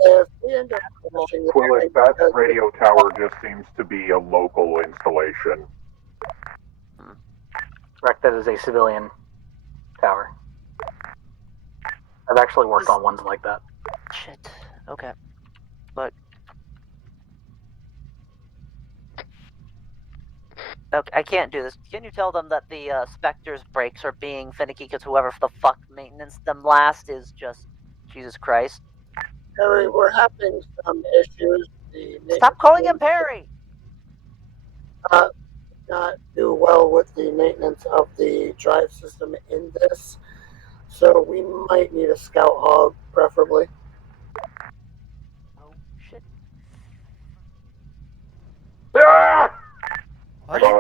If we end up finishing the Quillick, thing that because- radio tower just seems to be a local installation. Correct, that is a civilian tower. I've actually worked on ones like that. Shit. Okay. Look. Okay, I can't do this. Can you tell them that the Spectre's brakes are being finicky because whoever the fuck maintenance them last is just Jesus Christ? Harry, we're having some issues. Stop calling him Perry! Not do well with the maintenance of the drive system in this, so we might need a scout hog, preferably. Oh shit.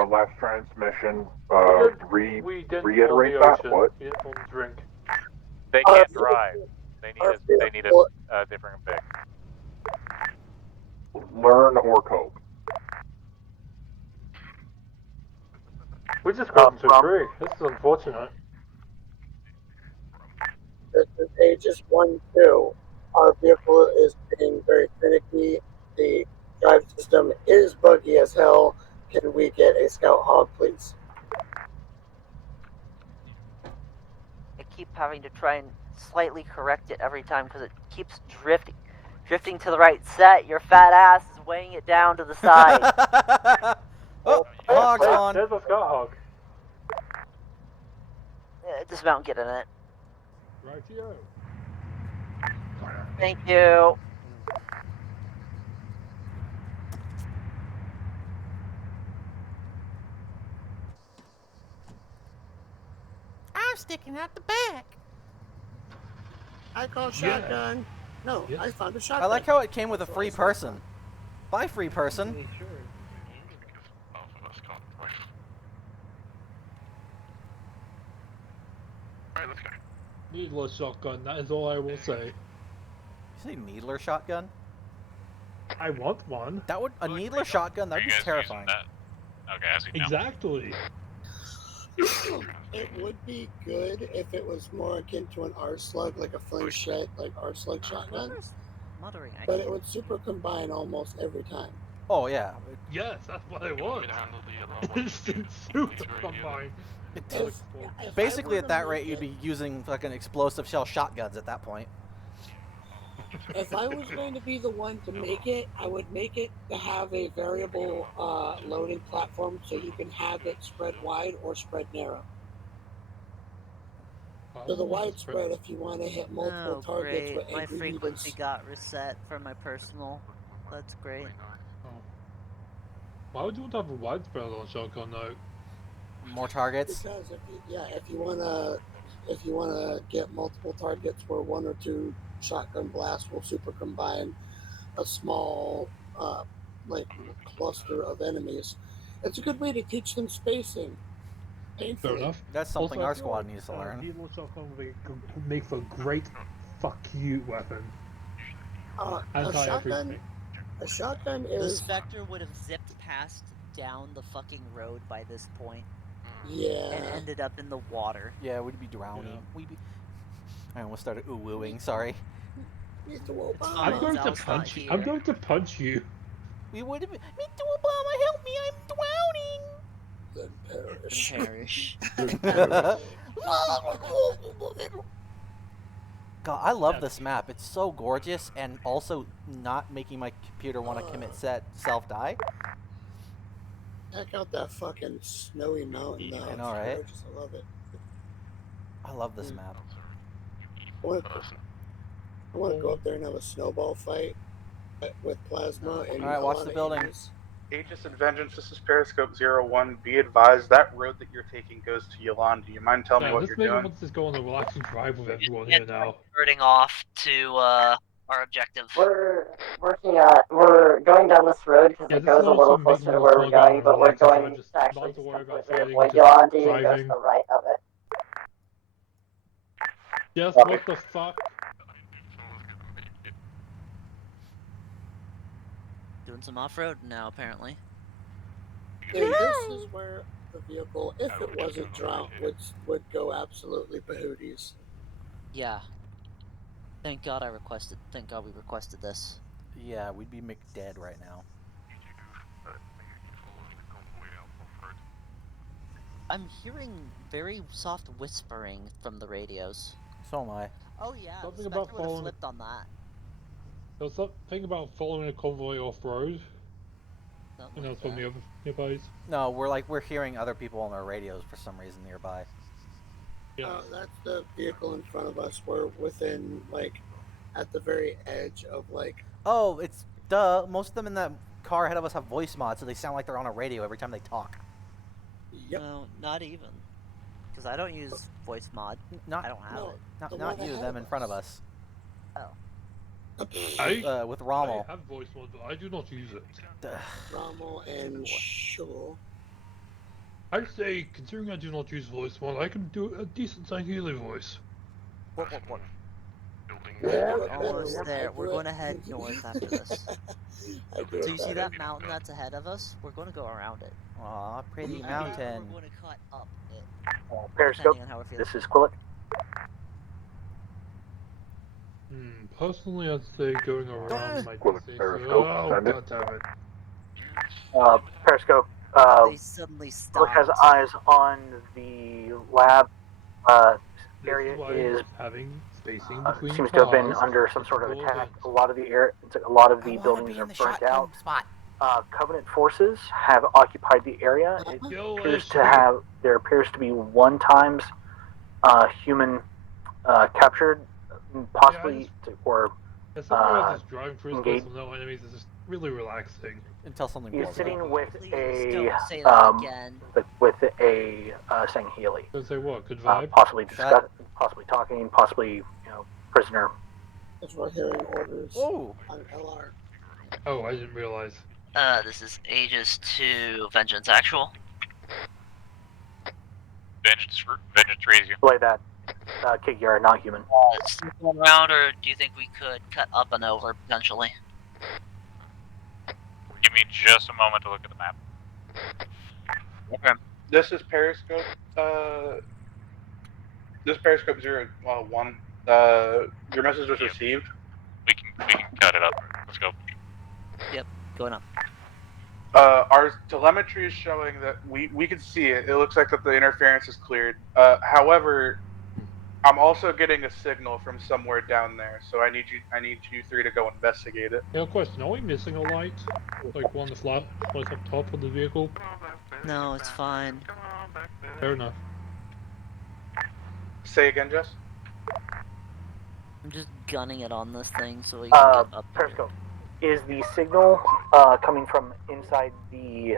last transmission, we didn't reiterate form the that? ocean. What? We didn't form the drink. They can't drive. They need a different pick. Learn or cope? We just got into a tree. This is unfortunate. This is Aegis 1-2. Our vehicle is being very finicky. The drive system is buggy as hell. Can we get a scout hog, please? I keep having to try and slightly correct it every time because it keeps drifting to the right. Set, your fat ass is weighing it down to the side. Oh, hog's on. There's a scout hog. Dismount and get in it. Right here. Thank you. I'm sticking out the back. I call shotgun. No, I found a shotgun. I like how it came with a free person. Bye, free person. Needless shotgun, that is all I will say. You say needler shotgun? I want one. That would a needler shotgun. That'd be terrifying. Okay, I see now. Exactly. It would be good if it was more akin to an R slug, like a flingshot, like R slug shotgun. Muttering. But it would super combine almost every time. Oh yeah. Yes, that's what I want. Instant super combine. Basically, at that rate, you'd be using fucking explosive shell shotguns at that point. If I was going to be the one to make it, I would make it to have a variable loading platform so you can have it spread wide or spread narrow. So the wide spread, if you want to hit multiple targets with My angry frequency beavers. got reset for my personal. That's great. Why would you want to have a widespread on a shotgun though? More targets. Because if you wanna get multiple targets where one or two shotgun blasts will super combine a small cluster of enemies, it's a good way to teach them spacing. Painfully. Fair enough. That's something Also, our squad needs to learn. Needless shotgun would make for a great fuck you weapon. A shotgun The is Spectre would have zipped past down the fucking road by this point. Yeah. And ended up in the water. Yeah, we'd be drowning. Yeah. We'd be. I almost started ooh-wooing. Sorry. I'm going to punch you. I'm going to punch you. We would have. Mr. Obama, help me! I'm drowning. Then perish. God, I love this map. It's so gorgeous and also not making my computer want to commit self-die. Check out that fucking snowy mountain though. I know, right? Gorgeous. I love it. I love this map. I want to go up there and have a snowball fight with plasma. And all right, watch the building. Aegis and Vengeance, this is Periscope 01. Be advised, that road that you're taking goes to Yolanda. Do you mind telling me what you're doing? Let's just go on a relaxing drive with everyone here now. Converting off to our objective. We're going down this road because it goes a little closer to where we're going, but we're going to actually just completely avoid Yolanda and go to the right of it. Yes, what the fuck? Doing some off-road now, apparently. And this is where the vehicle, if it wasn't drowned, would go absolutely bahooties. Yeah. Thank God we requested this. Yeah, we'd be McDead right now. I'm hearing very soft whispering from the radios. So am I. Oh yeah, Something the about Spectre would have following- slipped on that. There's something about following a convoy off-road. And that's from the other nearbys. No, we're hearing other people on their radios for some reason nearby. Yeah. That's the vehicle in front of us. We're within, at the very edge of, Oh, it's duh. Most of them in that car ahead of us have voice mods, so they sound like they're on a radio every time they talk. Yep. No, not even. Because I don't use voice mod. I don't have it. Not you, them in front of us. Oh. With Rommel. I have voice mod, but I do not use it. Rommel and Shaw. I'd say, considering I do not use voice mod, I can do a decent Sangheili voice. What? We're almost there. We're going to head north after this. I do So it you see better. that mountain that's ahead of us? We're going to go around it. Aw, pretty Either mountain. We're going to cut up it. Periscope, Depending on how we're feeling. this is Quillet. Personally, I'd say going around might be safer. Periscope, Oh, send it. god damn it. Periscope, They suddenly Quillet has stopped. eyes on the lab area. Is having spacing between seems to have been cars under some is sort of important. attack. A lot of the I wanna buildings be are in the burnt shotgun out. spot. Covenant forces have occupied the area. It there appears to be one times human captured, possibly As somebody else is driving first engaged. person, no enemies, is just really relaxing. Until something He's blows sitting up. with Please a don't say that again. with a Sangheili. So say what? Good vibe? Possibly possibly talking, possibly prisoner. As we're hearing orders Ooh. on LR. Oh, I didn't realize. This is Aegis to Vengeance Actual. Vengeance raise you. Play that. Kigyara, not human. Still going around, or do you think we could cut up and over potentially? Give me just a moment to look at the map. Okay. This is Periscope. This is Periscope 01. Your message was received. We can cut it up. Let's go. Yep, going up. Our telemetry is showing that we can see it. It looks like that the interference is cleared. However, I'm also getting a signal from somewhere down there, so I need you three to go investigate it. Yeah, question, are we missing a light? Like one that's lights up top of the vehicle? No, it's fine. Fair enough. Say again, Jess? I'm just gunning it on this thing so we can get up Periscope. Is the signal coming from inside the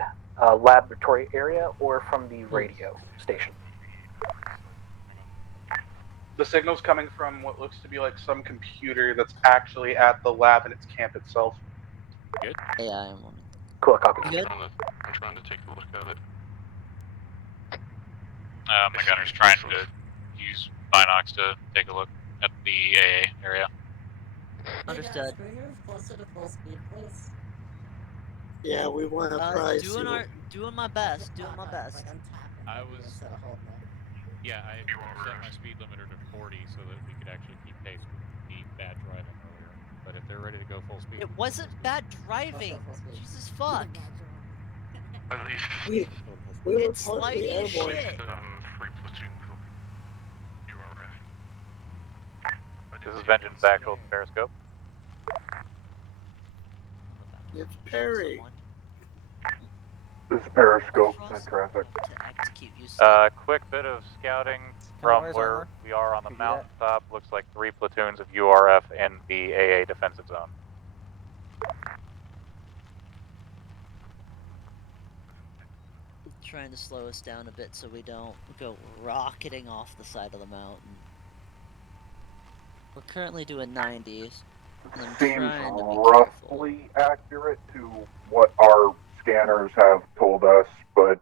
laboratory area or from the radio station? The signal's coming from what looks to be like some computer that's actually at the lab in its camp itself. Good. Yeah, I'm on. Cool, copy. Good. I'm trying to take a look at it. My gunner's trying to use Binox to take a look at the AA area. Understood. Closer to full speed, please. Yeah, we want to prize you. Doing my best. Doing my best. I was. Yeah, I set my speed limiter to 40 so that we could actually keep pace with the bad driving earlier. But if they're ready to go full speed, It wasn't bad driving. Jesus fuck. At least We were It's partly slidey as airborne. shit. 3 platoons of URF. this is Vengeance Actual Periscope. It's Perry. This is Periscope, send traffic. Quick bit of scouting Can I from wear his where armor? we are on the Can you do that? mountaintop. Looks like 3 platoons of URF in the AA defensive zone. Trying to slow us down a bit so we don't go rocketing off the side of the mountain. We're currently doing 90s. And I'm Seems trying to be careful. roughly accurate to what our scanners have told us, but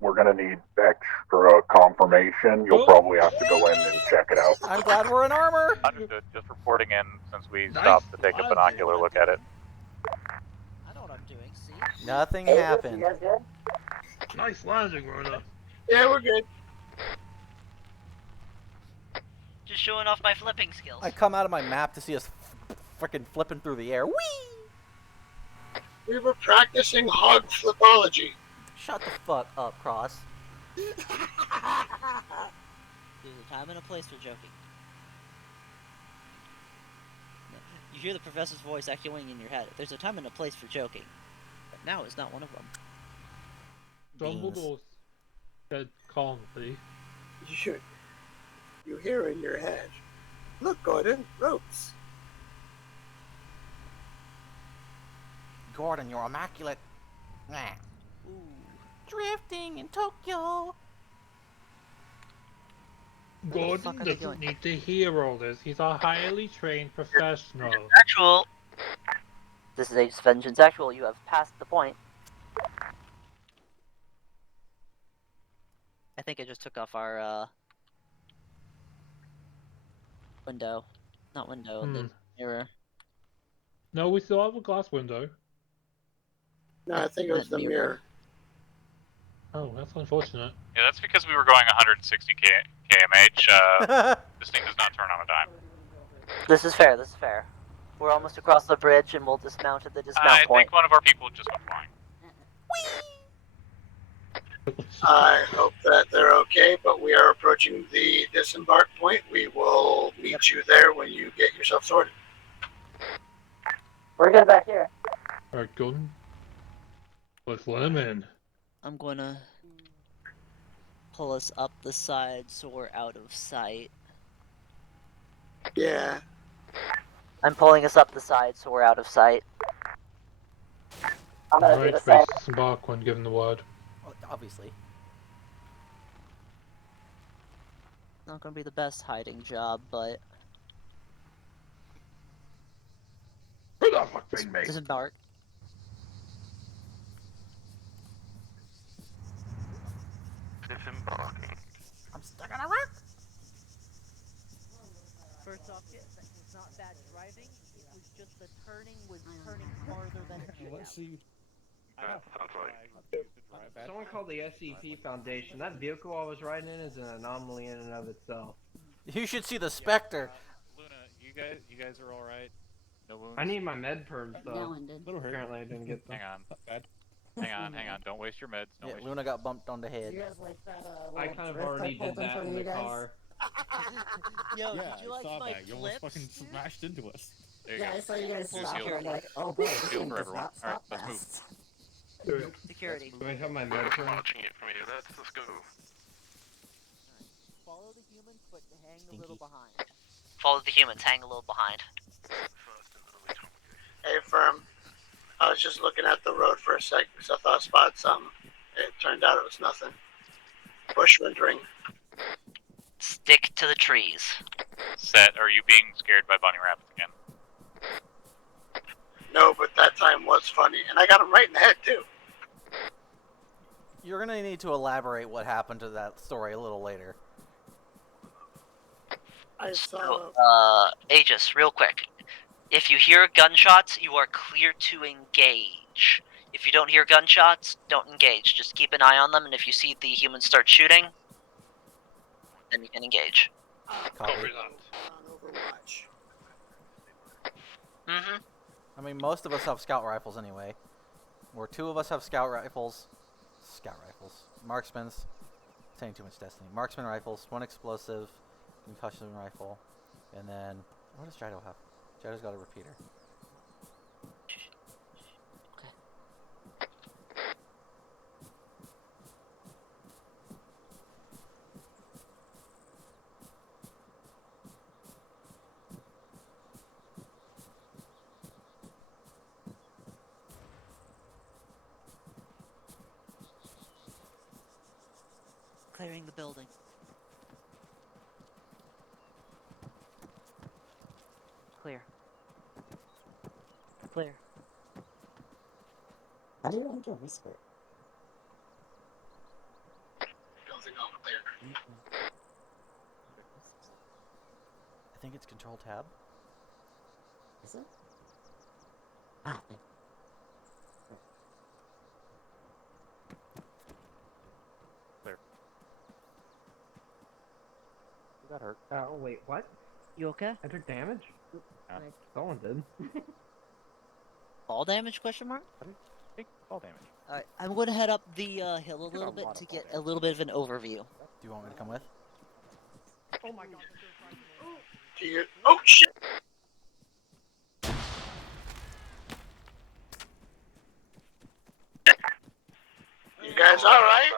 we're going to need extra confirmation. You'll probably have to go in and check it out. I'm glad we're in armor. Understood. Just reporting in since we stopped to take a binocular look at it. I know what I'm doing, see? Nothing happened. You guys good? Nice landing, Rona. Yeah, we're good. Just showing off my flipping skills. I come out of my map to see us freaking flipping through the air. Whee! We were practicing hog flipology. Shut the fuck up, Cross. There's a time and a place for joking. You hear the professor's voice echoing in your head. There's a time and a place for joking. But now is not one of them. Dumbledore said calmly. You hear in your head. Look, Gordon, ropes. Gordon, you're immaculate. Nah. Ooh. Drifting in Tokyo. Gordon doesn't need to hear all this. He's a highly trained professional. Actual. This is Aegis Vengeance Actual. You have passed the point. think I just took off our window. Not window, the mirror. No, we still have a glass window. No, I think it was the mirror. Oh, that's unfortunate. Yeah, that's because we were going 160 kmh. This thing does not turn on a dime. This is fair, this is fair. We're almost across the bridge and we'll dismount at the dismount point. I think one of our people just went flying. I hope that they're okay, but we are approaching the disembark point. We will meet you there when you get yourself sorted. We're good back here. Alright, Gordon. Let's let him in. I'm gonna pull us up the side so we're out of sight. Yeah. I'm pulling us up the side so we're out of sight. I'm gonna do Alright, the base same. disembark when given the word. Obviously. Not gonna be the best hiding job, but Who the fuck being me? disembark. Disembarking. I'm stuck on a rock. First off, it's not bad driving. It was just the turning was turning farther than it should Let's see. That sounds like. Someone called the SCP Foundation. That vehicle I was riding in is an anomaly in and of itself. You should see the Spectre. Luna, you guys are all right. No wounds. I need my med perms though. That one did. Apparently I didn't get them. Hang on. Hang on. Don't waste your meds. Don't waste Luna got bumped on the head. You guys like that, I kind of already did that in the car. Yo, Yeah, did you I like saw my that. You almost flips? fucking smashed into us. There you Yeah, go. I saw you guys Blue stop seal. and I'm like, oh boy, this Seal thing for does everyone. not Alright, stop let's move. fast. Security. Do I have my med perms? Watching it from here. Let's go. Follow the humans, but hang a little Stinky. behind. Follow the humans, hang a little behind. Hey, Firm. I was just looking at the road for a sec because I thought I spotted something. It turned out it was nothing. Bush rendering. Stick to the trees. Set, are you being scared by bunny rabbits again? No, but that time was funny, and I got him right in the head too. You're gonna need to elaborate what happened to that story a little later. I saw. Aegis, real quick. If you hear gunshots, you are clear to engage. If you don't hear gunshots, don't engage. Just keep an eye on them, and if you see the humans start shooting, then you can engage. Copy. On Overwatch. Mm-hmm. I mean, most of us have scout rifles anyway. Or two of us have scout rifles. Marksman's. Saying too much Destiny. Marksman rifles, one explosive, concussion rifle, and then what does Jido have? Jido's got a repeater. Clearing the building. Clear. Clear. How do you want to whisper? Building all clear. I think it's Control Tab. Is it? Ah, Clear. You got hurt. Oh wait, what? You okay? I took damage? Yeah. Someone did. Fall damage? Question mark. Big fall damage. All right, I'm going to head up the hill a little bit to get a little bit of an overview. Do you want me to come with? Oh my god. Oh shit! You guys all right?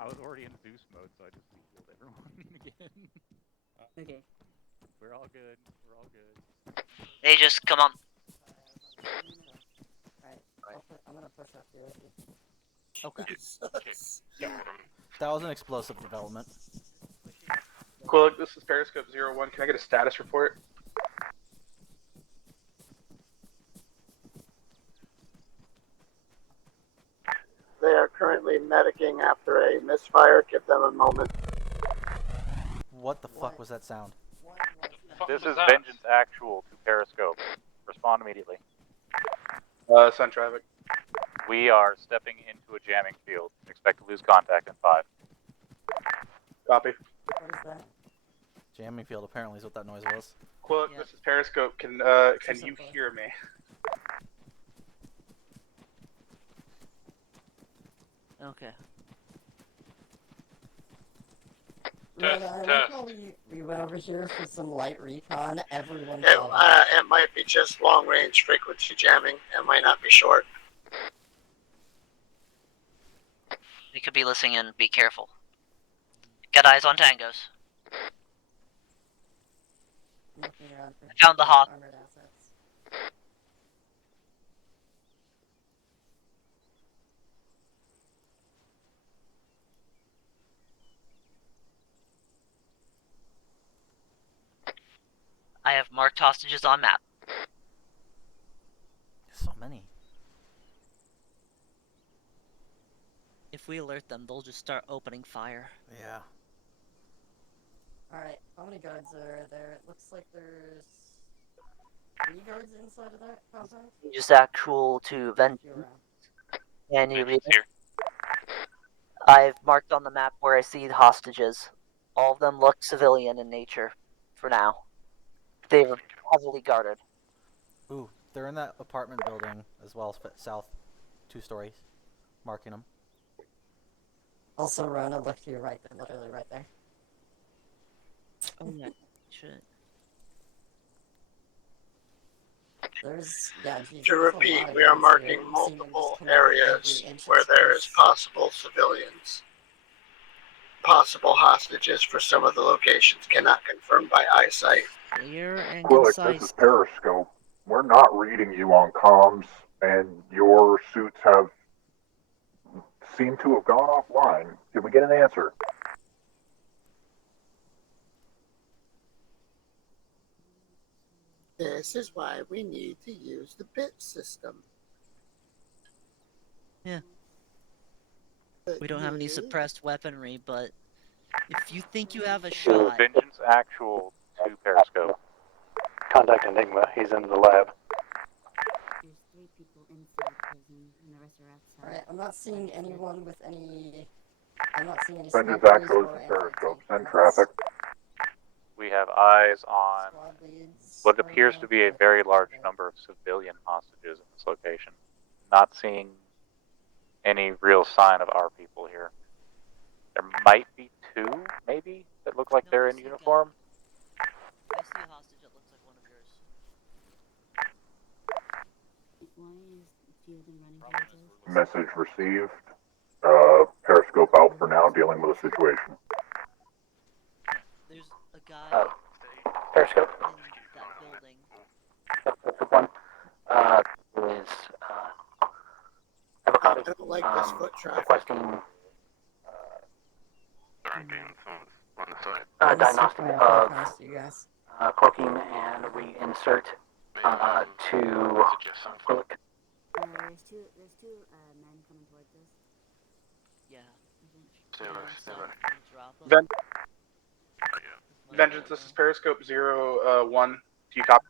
I was already in Zeus mode, so I just healed everyone again. Okay. We're all good. We're all good. Aegis, come on. Alright, I'm gonna push up here. Okay. That was an explosive development. Cool, this is Periscope 01. Can I get a status report? medicing after a misfire. Give them a moment. What the fuck was that sound? This is Vengeance Actual to Periscope. Respond immediately. Send traffic. We are stepping into a jamming field. Expect to lose contact in 5. Copy. What is that? Jamming field apparently is what that noise was. Quote, this is Periscope. Can you hear me? Okay. Right, I like how we went over here for some light recon. Everyone It might be just long range frequency jamming. It might not be short. We could be listening in. Be careful. Get eyes on tangos. I found the hawk. I have marked hostages on map. So many. If we alert them, they'll just start opening fire. Yeah. Alright, how many guards are there? It looks like there's 3 guards inside of that compound. Just actual to Vengeance. And you read here. I've marked on the map where I see the hostages. All of them look civilian in nature, for now. They're heavily guarded. Ooh, they're in that apartment building as well, south, 2 stories. Marking them. Also, Rona, look to your right, they're literally right there. Oh yeah, shit. To repeat, we are marking multiple areas where there is possible civilians. Possible hostages for some of the locations cannot confirm by eyesight. Clear and Quillick, concise. this is Periscope. We're not reading you on comms, and your suits seem to have gone offline. Did we get an answer? This is why we need to use the bit system. Yeah. We don't have any suppressed weaponry, but if you think you have a shot... Vengeance Actual to Periscope. Contact Enigma. He's in the lab. There's 3 people inside the prison, and the rest are outside. Alright, I'm not seeing anyone with any... I'm not seeing any Vengeance snipers Actual or to Periscope. anything. Send traffic. We have eyes on what appears to be a very large number of civilian hostages in this location. Not seeing any real sign of our people here. There might be 2, maybe, that look like they're in uniform. I see a hostage that looks like one of yours. Why is Fielding running towards us? Message received. Periscope out for now, dealing with the situation. There's a guy Periscope. in that building. That's one. Is I don't like this foot traffic. requesting diagnostic of cloaking and reinsert to Quillick. There's two men coming towards us. Yeah. Vengeance, this is Periscope 01. Do you copy?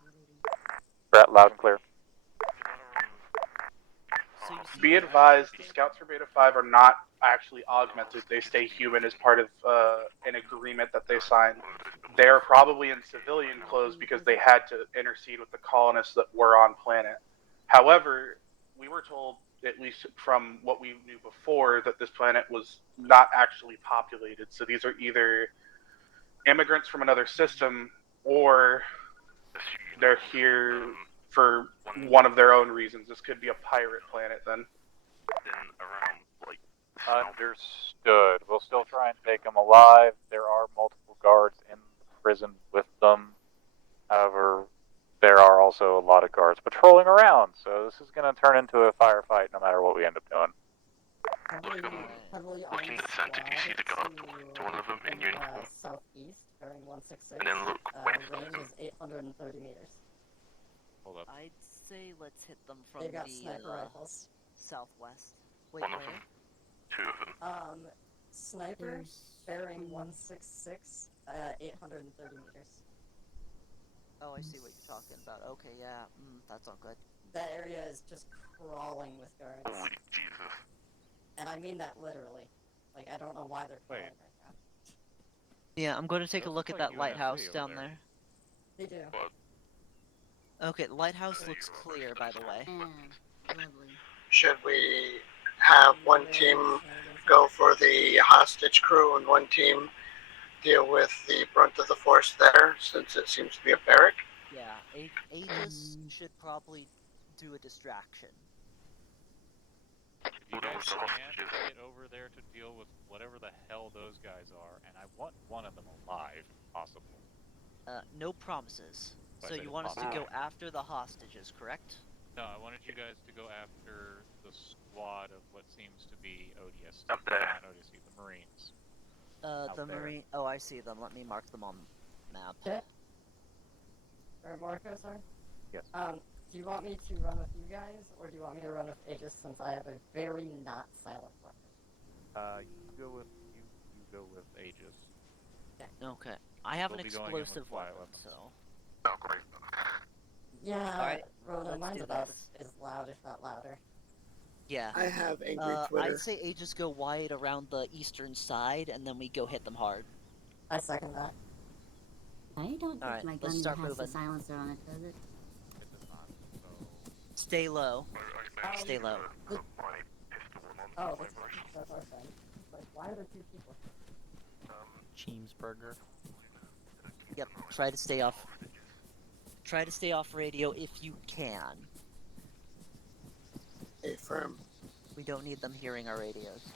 Brett, loud and clear. Be advised, the scouts for Beta 5 are not actually augmented. They stay human as part of an agreement that they signed. They're probably in civilian clothes because they had to intercede with the colonists that were on planet. However, we were told, at least from what we knew before, that this planet was not actually populated. So these are either immigrants from another system, or they're here for one of their own reasons. This could be a pirate planet then. Understood. We'll still try and take them alive. There are multiple guards in the prison with them. However, there are also a lot of guards patrolling around, so this is going to turn into a firefight no matter what we end up doing. Looking to the center, do you see the guard talking to one of them in uniform? Southeast, bearing 166. And then look west of range them. is 830 meters. Hold up. I'd say let's hit them from They got the sniper rifles. southwest. Wait, One of where? them. two of them. Sniper bearing 166 at 830 meters. Oh, I see what you're talking about. Okay, yeah, that's not good. That area is just crawling with guards. Holy Jesus. And I mean that literally. Like, I don't know why they're crawling right now. Yeah, I'm going to take a look at that lighthouse down there. They do. Okay, the lighthouse looks clear, by the way. Lovely. Should we have one team go for the hostage crew and one team deal with the brunt of the force there, since it seems to be a barrack? Yeah, Aegis should probably do a distraction. You guys can get over there to deal with whatever the hell those guys are, and I want one of them alive, if possible. No promises. But So you want us to go after the hostages, correct? No, I wanted you guys to go after the squad of what seems to be ODS. Up there. Not ODS, the Marines. The Marine. Oh, I see them. Let me mark them on the map. Okay. Or Marco, sorry? Yes. Do you want me to run with you guys, or do you want me to run with Aegis, since I have a very not silent weapon? You go with Aegis. Okay. I have We'll an be going in with explosive quiet weapon, weapons. so. Oh, great. Yeah, Alright, Rhoda, let's mine's do about this. as loud, if not louder. Yeah. I have angry Twitter. I'd say Aegis go wide around the eastern side, and then we go hit them hard. I second that. I don't think Alright, my let's gun start has moving. the silencer on it, does it? It does not. So Stay low. Stay low. Oh, that's our thing. Like, why are there two people? Cheemsburger. Yep, try to stay off. Try to stay off radio if you can. Affirm. We don't need them hearing our radios.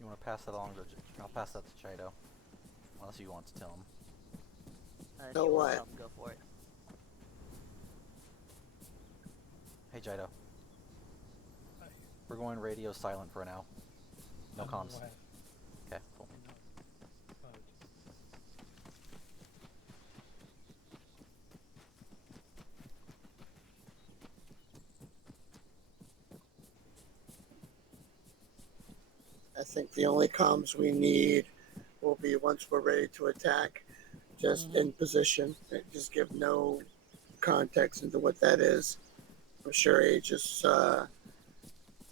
You want to pass that along to... I'll pass that to Chido. Unless you want to tell him. If So you wanna what? tell them, go for it. Hey, Chido. We're going radio silent for now. No comms. Okay, cool. I think the only comms we need will be once we're ready to attack, just in position. Just give no context into what that is. I'm sure Aegis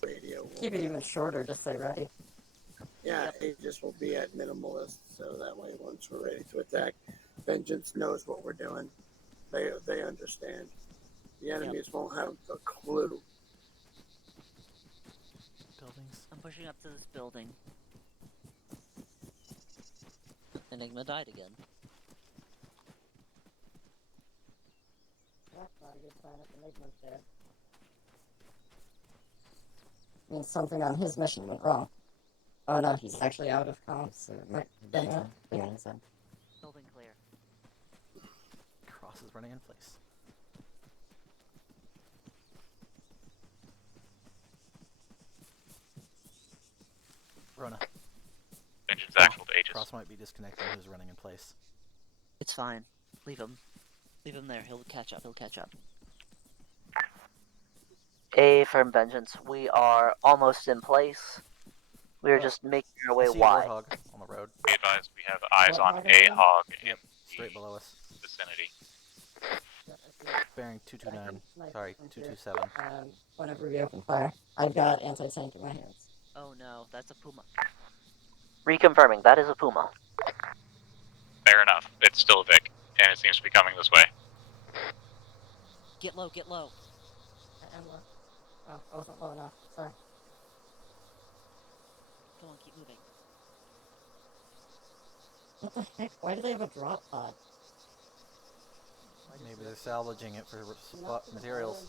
radio will... Keep it even shorter, just say ready. Yeah, Aegis will be at minimalist, so that way once we're ready to attack, Vengeance knows what we're doing. They understand. The enemies won't have a clue. Buildings. I'm pushing up to this building. Enigma died again. That's not a good sign if Enigma's dead. Means something on his mission went wrong. Oh no, he's actually out of comms, so it might have been a thing on his end. Building clear. Cross is running in place. Rona. Vengeance actual to Aegis. Cross might be disconnected. He was running in place. It's fine. Leave him. Leave him there. He'll catch up. He'll catch up. A firm Vengeance. We are almost in place. We are just making our way I see a wide. Warthog on the road. Be advised, we have eyes on a hog in Straight below us. the vicinity. Bearing 229. Sorry, 227. Whenever we open fire, I've got anti-tank in my hands. Oh no, that's a Puma. Reconfirming, that is a Puma. Fair enough. It's still a Vic, and it seems to be coming this way. Get low, get low. I am low. Oh, I wasn't low enough. Sorry. Come on, keep moving. What the heck? Why do they have a drop pod? Maybe they're salvaging it for materials.